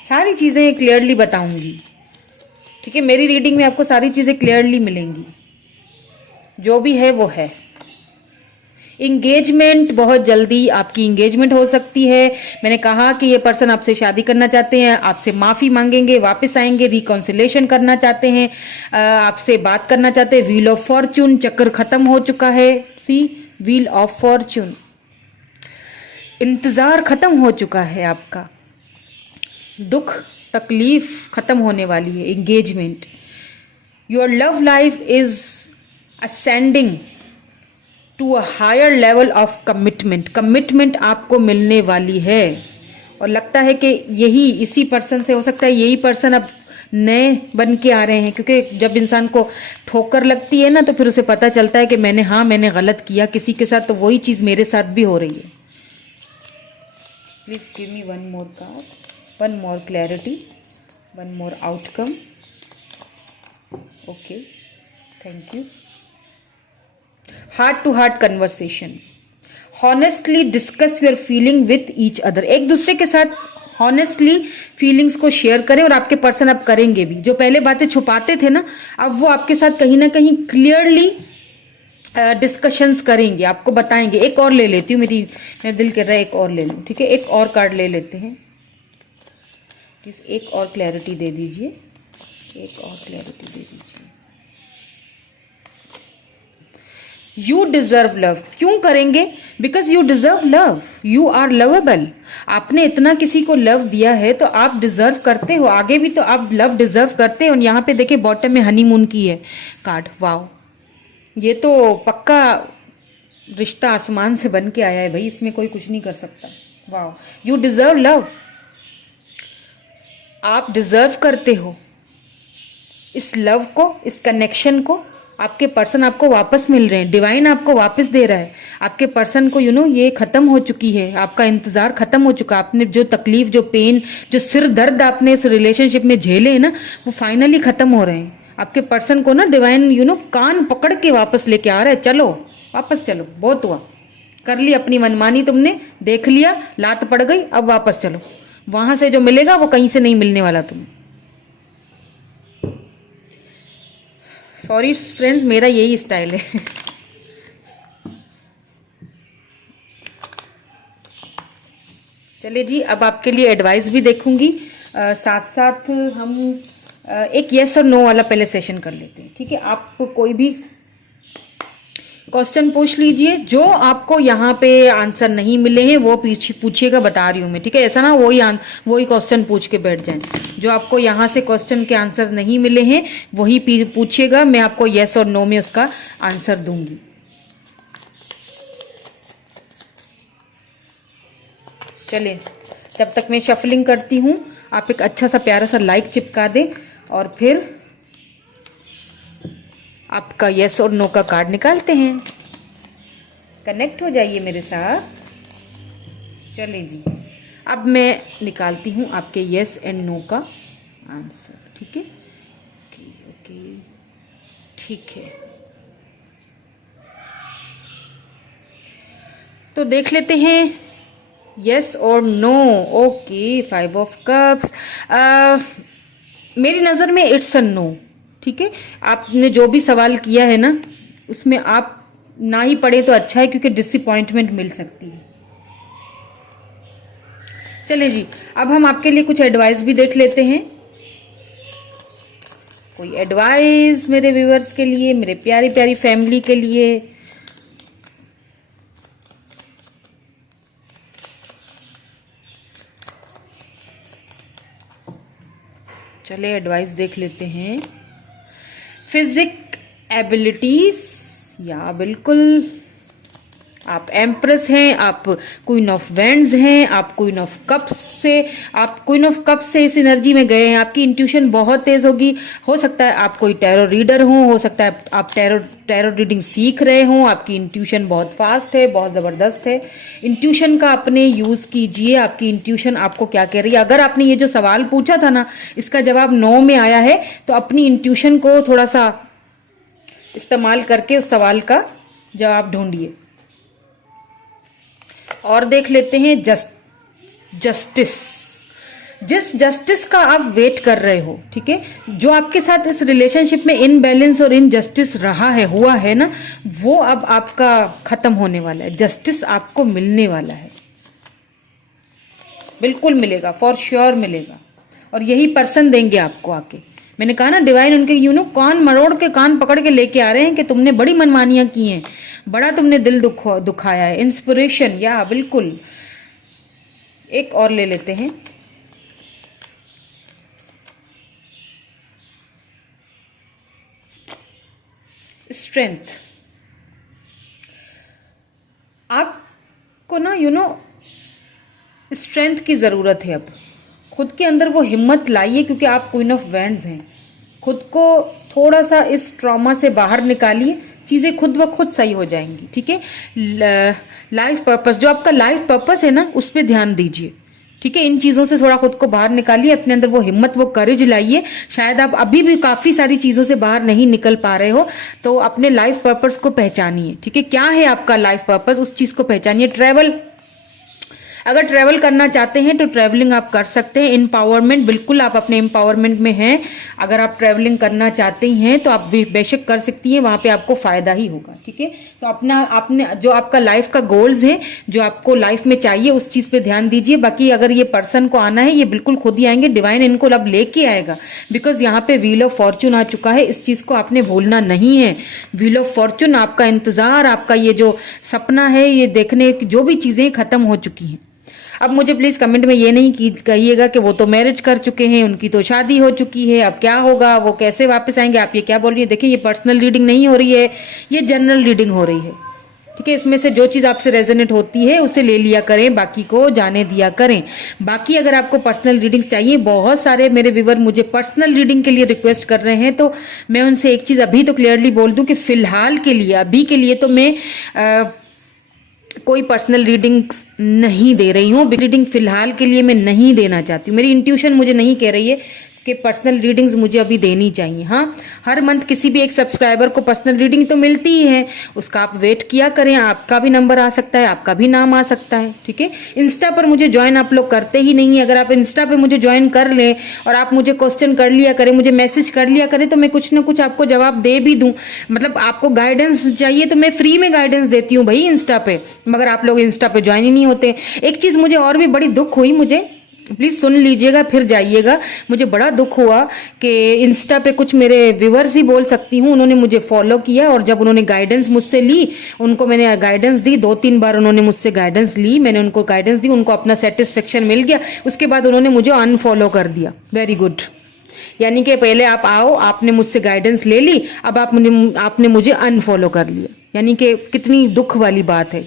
सारी चीजें क्लियरली बताऊंगी, ठीक है, मेरी रीडिंग में आपको सारी चीजें क्लियरली मिलेंगी, जो भी है वो है। इंगेजमेंट, बहुत जल्दी आपकी इंगेजमेंट हो सकती है। मैंने कहा कि ये पर्सन आपसे शादी करना चाहते हैं, आपसे माफी मांगेंगे, वापस आएंगे, रिकॉन्सिलेशन करना चाहते हैं, आपसे बात करना चाहते हैं। व्हील ऑफ फॉर्च्यून, चक्कर खत्म हो चुका है, सी व्हील ऑफ फॉर्च्यून, इंतजार खत्म हो चुका है आपका, दुख तकलीफ खत्म होने वाली है। Engagement, your love life is ascending to a higher level of commitment. Commitment आपको मिलने वाली है, और लगता है कि यही, इसी पर्सन से हो सकता है, यही पर्सन अब नए बन के आ रहे हैं, क्योंकि जब इंसान को ठोकर लगती है ना, तो फिर उसे पता चलता है कि मैंने गलत किया किसी के साथ, तो वही चीज़ मेरे साथ भी हो रही है। Please give me one more card, one more clarity, one more outcome. Okay, thank you. Heart to heart conversation, honestly discuss your feeling with each other. एक दूसरे के साथ हॉनेस्टली फीलिंग्स को शेयर करें, और आपके पर्सन अब करेंगे भी। जो पहले बातें छुपाते थे ना, अब वो आपके साथ कहीं ना कहीं क्लियरली डिस्कशंस करेंगे, आपको बताएंगे। एक और ले लेती हूँ, मेरा दिल कर रहा है एक और ले लूँ, ठीक है, एक और कार्ड ले लेते हैं। प्लीज एक और क्लैरिटी दे दीजिए, एक और क्लैरिटी दे दीजिए। यू डिजर्व लव, क्यों करेंगे? Because you deserve love, you are lovable. आपने इतना किसी को लव दिया है तो आप डिजर्व करते हो, आगे भी तो आप लव डिजर्व करते हो। और यहाँ पे देखिए बॉटम में हनीमून की है कार्ड, वाओ, ये तो पक्का रिश्ता आसमान से बन के आया है भाई, इसमें कोई कुछ नहीं कर सकता। वाओ, यू डिजर्व लव, आप डिजर्व करते हो इस लव को, इस कनेक्शन को। आपके पर्सन आपको वापस मिल रहे हैं, डिवाइन आपको वापस दे रहा है। आपके पर्सन को ये खत्म हो चुकी है, आपका इंतजार खत्म हो चुका। आपने जो तकलीफ, जो पेन, जो सिर दर्द आपने इस रिलेशनशिप में झेले हैं ना, वो फाइनली खत्म हो रहे हैं। आपके पर्सन को ना डिवाइन कान पकड़ के वापस लेके आ रहा है। चलो वापस चलो, बहुत हुआ, कर ली अपनी मनमानी, तुमने देख लिया, लात पड़ गई, अब वापस चलो। वहां से जो मिलेगा वो कहीं से नहीं मिलने वाला तुम्हें। सॉरी फ्रेंड्स, मेरा यही स्टाइल है। चलिए जी, अब आपके लिए एडवाइस भी देखूंगी, साथ साथ हम एक येस और नो वाला पहले सेशन कर लेते हैं, ठीक है। आप कोई भी क्वेश्चन पूछ लीजिए, जो आपको यहाँ पे आंसर नहीं मिले हैं वो पूछिएगा, बता रही हूँ मैं, ठीक है। ऐसा ना वही क्वेश्चन पूछ के बैठ जाएं। जो आपको यहाँ से क्वेश्चन के आंसर नहीं मिले हैं वही पूछिएगा, मैं आपको येस और नो में उसका आंसर दूंगी। चलिए, जब तक मैं शफलिंग करती हूँ आप एक अच्छा सा प्यारा सा लाइक चिपका दें और फिर आपका यस और नो का कार्ड निकालते हैं। कनेक्ट हो जाइए मेरे साथ। चलें जी, अब मैं निकालती हूँ आपके यस एंड नो का आंसर। ठीक है, ओके ओके, ठीक है। तो देख लेते हैं यस और नो। Okay, 5 of cups. मेरी नज़र में इट्स अ नो। ठीक है, आपने जो भी सवाल किया है ना उसमें आप ना ही पढ़े तो अच्छा है, क्योंकि डिसअपॉइंटमेंट मिल सकती है। चलिए जी, अब हम आपके लिए कुछ एडवाइस भी देख लेते हैं। कोई एडवाइस मेरे व्यूअर्स के लिए, मेरे प्यारी प्यारी फैमिली के लिए। चलिए एडवाइस देख लेते हैं। फिजिक एबिलिटीज, या बिल्कुल आप एम्प्रेस हैं, आप क्वीन ऑफ वेंड्स हैं, आप क्वीन ऑफ कप्स से इस एनर्जी में गए हैं। आपकी इंट्यूशन बहुत तेज होगी। हो सकता है आप कोई टैरो रीडर हो सकता है आप टैरो रीडिंग सीख रहे हो। आपकी इंट्यूशन बहुत फास्ट है, बहुत ज़बरदस्त है। इंट्यूशन का अपने यूज़ कीजिए। आपकी इंट्यूशन आपको क्या कह रही है। अगर आपने ये जो सवाल पूछा था ना, इसका जवाब नो में आया है, तो अपनी इंट्यूशन को थोड़ा सा इस्तेमाल करके उस सवाल का जवाब ढूंढिए। और देख लेते हैं जस्टिस। जिस जस्टिस का आप वेट कर रहे हो, ठीक है, जो आपके साथ इस रिलेशनशिप में इनबैलेंस और इनजस्टिस हुआ है ना, वो अब आपका खत्म होने वाला है। जस्टिस आपको मिलने वाला है, बिल्कुल मिलेगा, फॉर श्योर मिलेगा। और यही पर्सन देंगे आपको आके। मैंने कहा ना, डिवाइन उनके कान मरोड़ के, कान पकड़ के लेके आ रहे हैं कि तुमने बड़ी मनमानियां की हैं, बड़ा तुमने दिल दुखाया है। इंस्पिरेशन, या बिल्कुल। एक और ले लेते हैं। स्ट्रेंथ। आपको ना स्ट्रेंथ की जरूरत है। अब खुद के अंदर वो हिम्मत लाइए, क्योंकि आप क्वीन ऑफ वैंड्स हैं। खुद को थोड़ा सा इस ट्रॉमा से बाहर निकालिए, चीज़ें खुद ब खुद सही हो जाएंगी। ठीक है, लाइफ पर्पस, जो आपका लाइफ पर्पस है ना, उस पर ध्यान दीजिए। ठीक है, इन चीज़ों से थोड़ा खुद को बाहर निकालिए, अपने अंदर वो हिम्मत, वो करेज लाइए। शायद आप अभी भी काफ़ी सारी चीज़ों से बाहर नहीं निकल पा रहे हो, तो अपने लाइफ पर्पस को पहचानिए। ठीक है, क्या है आपका लाइफ पर्पस, उस चीज़ को पहचानिए। ट्रैवल, अगर ट्रैवल करना चाहते हैं तो ट्रैवलिंग आप कर सकते हैं। एम्पावरमेंट, बिल्कुल आप अपने एम्पावरमेंट में हैं। अगर आप ट्रैवलिंग करना चाहते हैं तो आप बेशक कर सकती हैं, वहाँ पे आपको फ़ायदा ही होगा। ठीक है, तो आपने जो आपका लाइफ का गोल्स है, जो आपको लाइफ में चाहिए, उस चीज़ पे ध्यान दीजिए। बाकी अगर ये पर्सन को आना है, ये बिल्कुल खुद ही आएंगे। डिवाइन इनको अब लेके आएगा, बिकॉज यहाँ पे व्हील ऑफ फॉर्चून आ चुका है। इस चीज़ को आपने भूलना नहीं है। व्हील ऑफ फॉर्चून, आपका इंतज़ार, आपका ये जो सपना है, ये देखने की जो भी चीज़ें खत्म हो चुकी हैं। अब मुझे प्लीज़ कमेंट में ये नहीं कहिएगा कि वो तो मैरिज कर चुके हैं, उनकी तो शादी हो चुकी है, अब क्या होगा, वो कैसे वापस आएंगे। आप ये क्या बोल रही है। देखिए, ये पर्सनल रीडिंग नहीं हो रही है, ये जनरल रीडिंग हो रही है। ठीक है, इसमें से जो चीज़ आपसे रेजोनेट होती है उसे ले लिया करें, बाकी को जाने दिया करें। बाकी अगर आपको पर्सनल रीडिंग्स चाहिए, बहुत सारे मेरे व्यूअर मुझे पर्सनल रीडिंग के लिए रिक्वेस्ट कर रहे हैं, तो मैं उनसे एक चीज़ अभी तो क्लियरली बोल दूं कि फिलहाल के लिए, अभी के लिए तो मैं कोई पर्सनल रीडिंग नहीं दे रही हूँ। रीडिंग फिलहाल के लिए मैं नहीं देना चाहती हूँ। मेरी इंट्यूशन मुझे नहीं कह रही है कि पर्सनल रीडिंग्स मुझे अभी देनी चाहिए। हाँ, हर मंथ किसी भी एक सब्सक्राइबर को पर्सनल रीडिंग तो मिलती ही है, उसका आप वेट किया करें। आपका भी नंबर आ सकता है, आपका भी नाम आ सकता है। ठीक है, इंस्टा पर मुझे ज्वाइन आप लोग करते ही नहीं है। अगर आप इंस्टा पे मुझे ज्वाइन कर लें और आप मुझे क्वेश्चन कर लिया करें, मुझे मैसेज कर लिया करें, तो मैं कुछ ना कुछ आपको जवाब दे भी दूँ। मतलब आपको गाइडेंस चाहिए तो मैं फ्री में गाइडेंस देती हूँ भाई इंस्टा पे, मगर आप लोग इंस्टा पे ज्वाइन ही नहीं होते। एक चीज़ मुझे और भी बड़ी दुख हुई, मुझे प्लीज़ सुन लीजिएगा फिर जाइएगा। मुझे बड़ा दुख हुआ कि इंस्टा पे कुछ मेरे व्यूवर्स ही बोल सकती हूँ, उन्होंने मुझे फॉलो किया और जब उन्होंने गाइडेंस मुझसे ली, उनको मैंने गाइडेंस दी, 2-3 बार उन्होंने मुझसे गाइडेंस ली, मैंने उनको गाइडेंस दी, उनको अपना सेटिस्फेक्शन मिल गया, उसके बाद उन्होंने मुझे अनफॉलो कर दिया। Very good. यानी कि पहले आप आओ, आपने मुझसे गाइडेंस ले ली, अब आपने मुझे अनफॉलो कर लिया। यानी कि कितनी दुख वाली बात है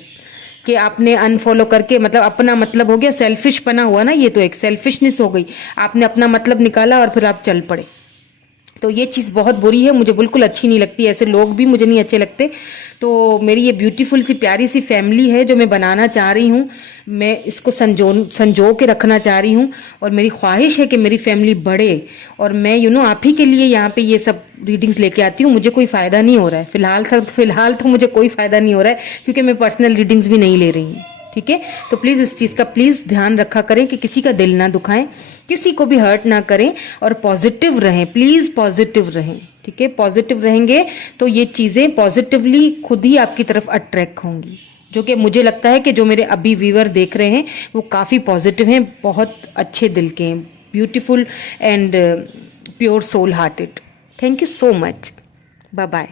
कि आपने अनफॉलो करके मतलब अपना मतलब हो गया, सेल्फिश पना हुआ ना, ये तो एक सेल्फिशनेस हो गई, आपने अपना मतलब निकाला और फिर आप चल पड़े। तो ये चीज़ बहुत बुरी है, मुझे बिल्कुल अच्छी नहीं लगती, ऐसे लोग भी मुझे नहीं अच्छे लगते। तो मेरी ये ब्यूटीफुल सी प्यारी सी फैमिली है जो मैं बनाना चाह रही हूँ, मैं इसको संजो के रखना चाह रही हूँ, और मेरी ख्वाहिश है कि मेरी फैमिली बढ़े। और मैं आप ही के लिए यहाँ पे ये सब रीडिंग्स लेके आती हूँ। मुझे कोई फ़ायदा नहीं हो रहा है फिलहाल तो मुझे कोई फ़ायदा नहीं हो रहा है, क्योंकि मैं पर्सनल रीडिंग्स भी नहीं ले रही हूँ। ठीक है, तो प्लीज़ इस चीज़ का प्लीज़ ध्यान रखा करें कि किसी का दिल ना दुखाएं, किसी को भी हर्ट ना करें, और पॉजिटिव रहें, प्लीज़ पॉजिटिव रहें। ठीक है, पॉजिटिव रहेंगे तो ये चीज़ें पॉजिटिवली खुद ही आपकी तरफ अट्रैक्ट होंगी, जो कि मुझे लगता है कि जो मेरे अभी व्यूअर देख रहे हैं वो काफ़ी पॉजिटिव हैं, बहुत अच्छे दिल के हैं, beautiful and pure soul hearted. Thank you so much, bye bye.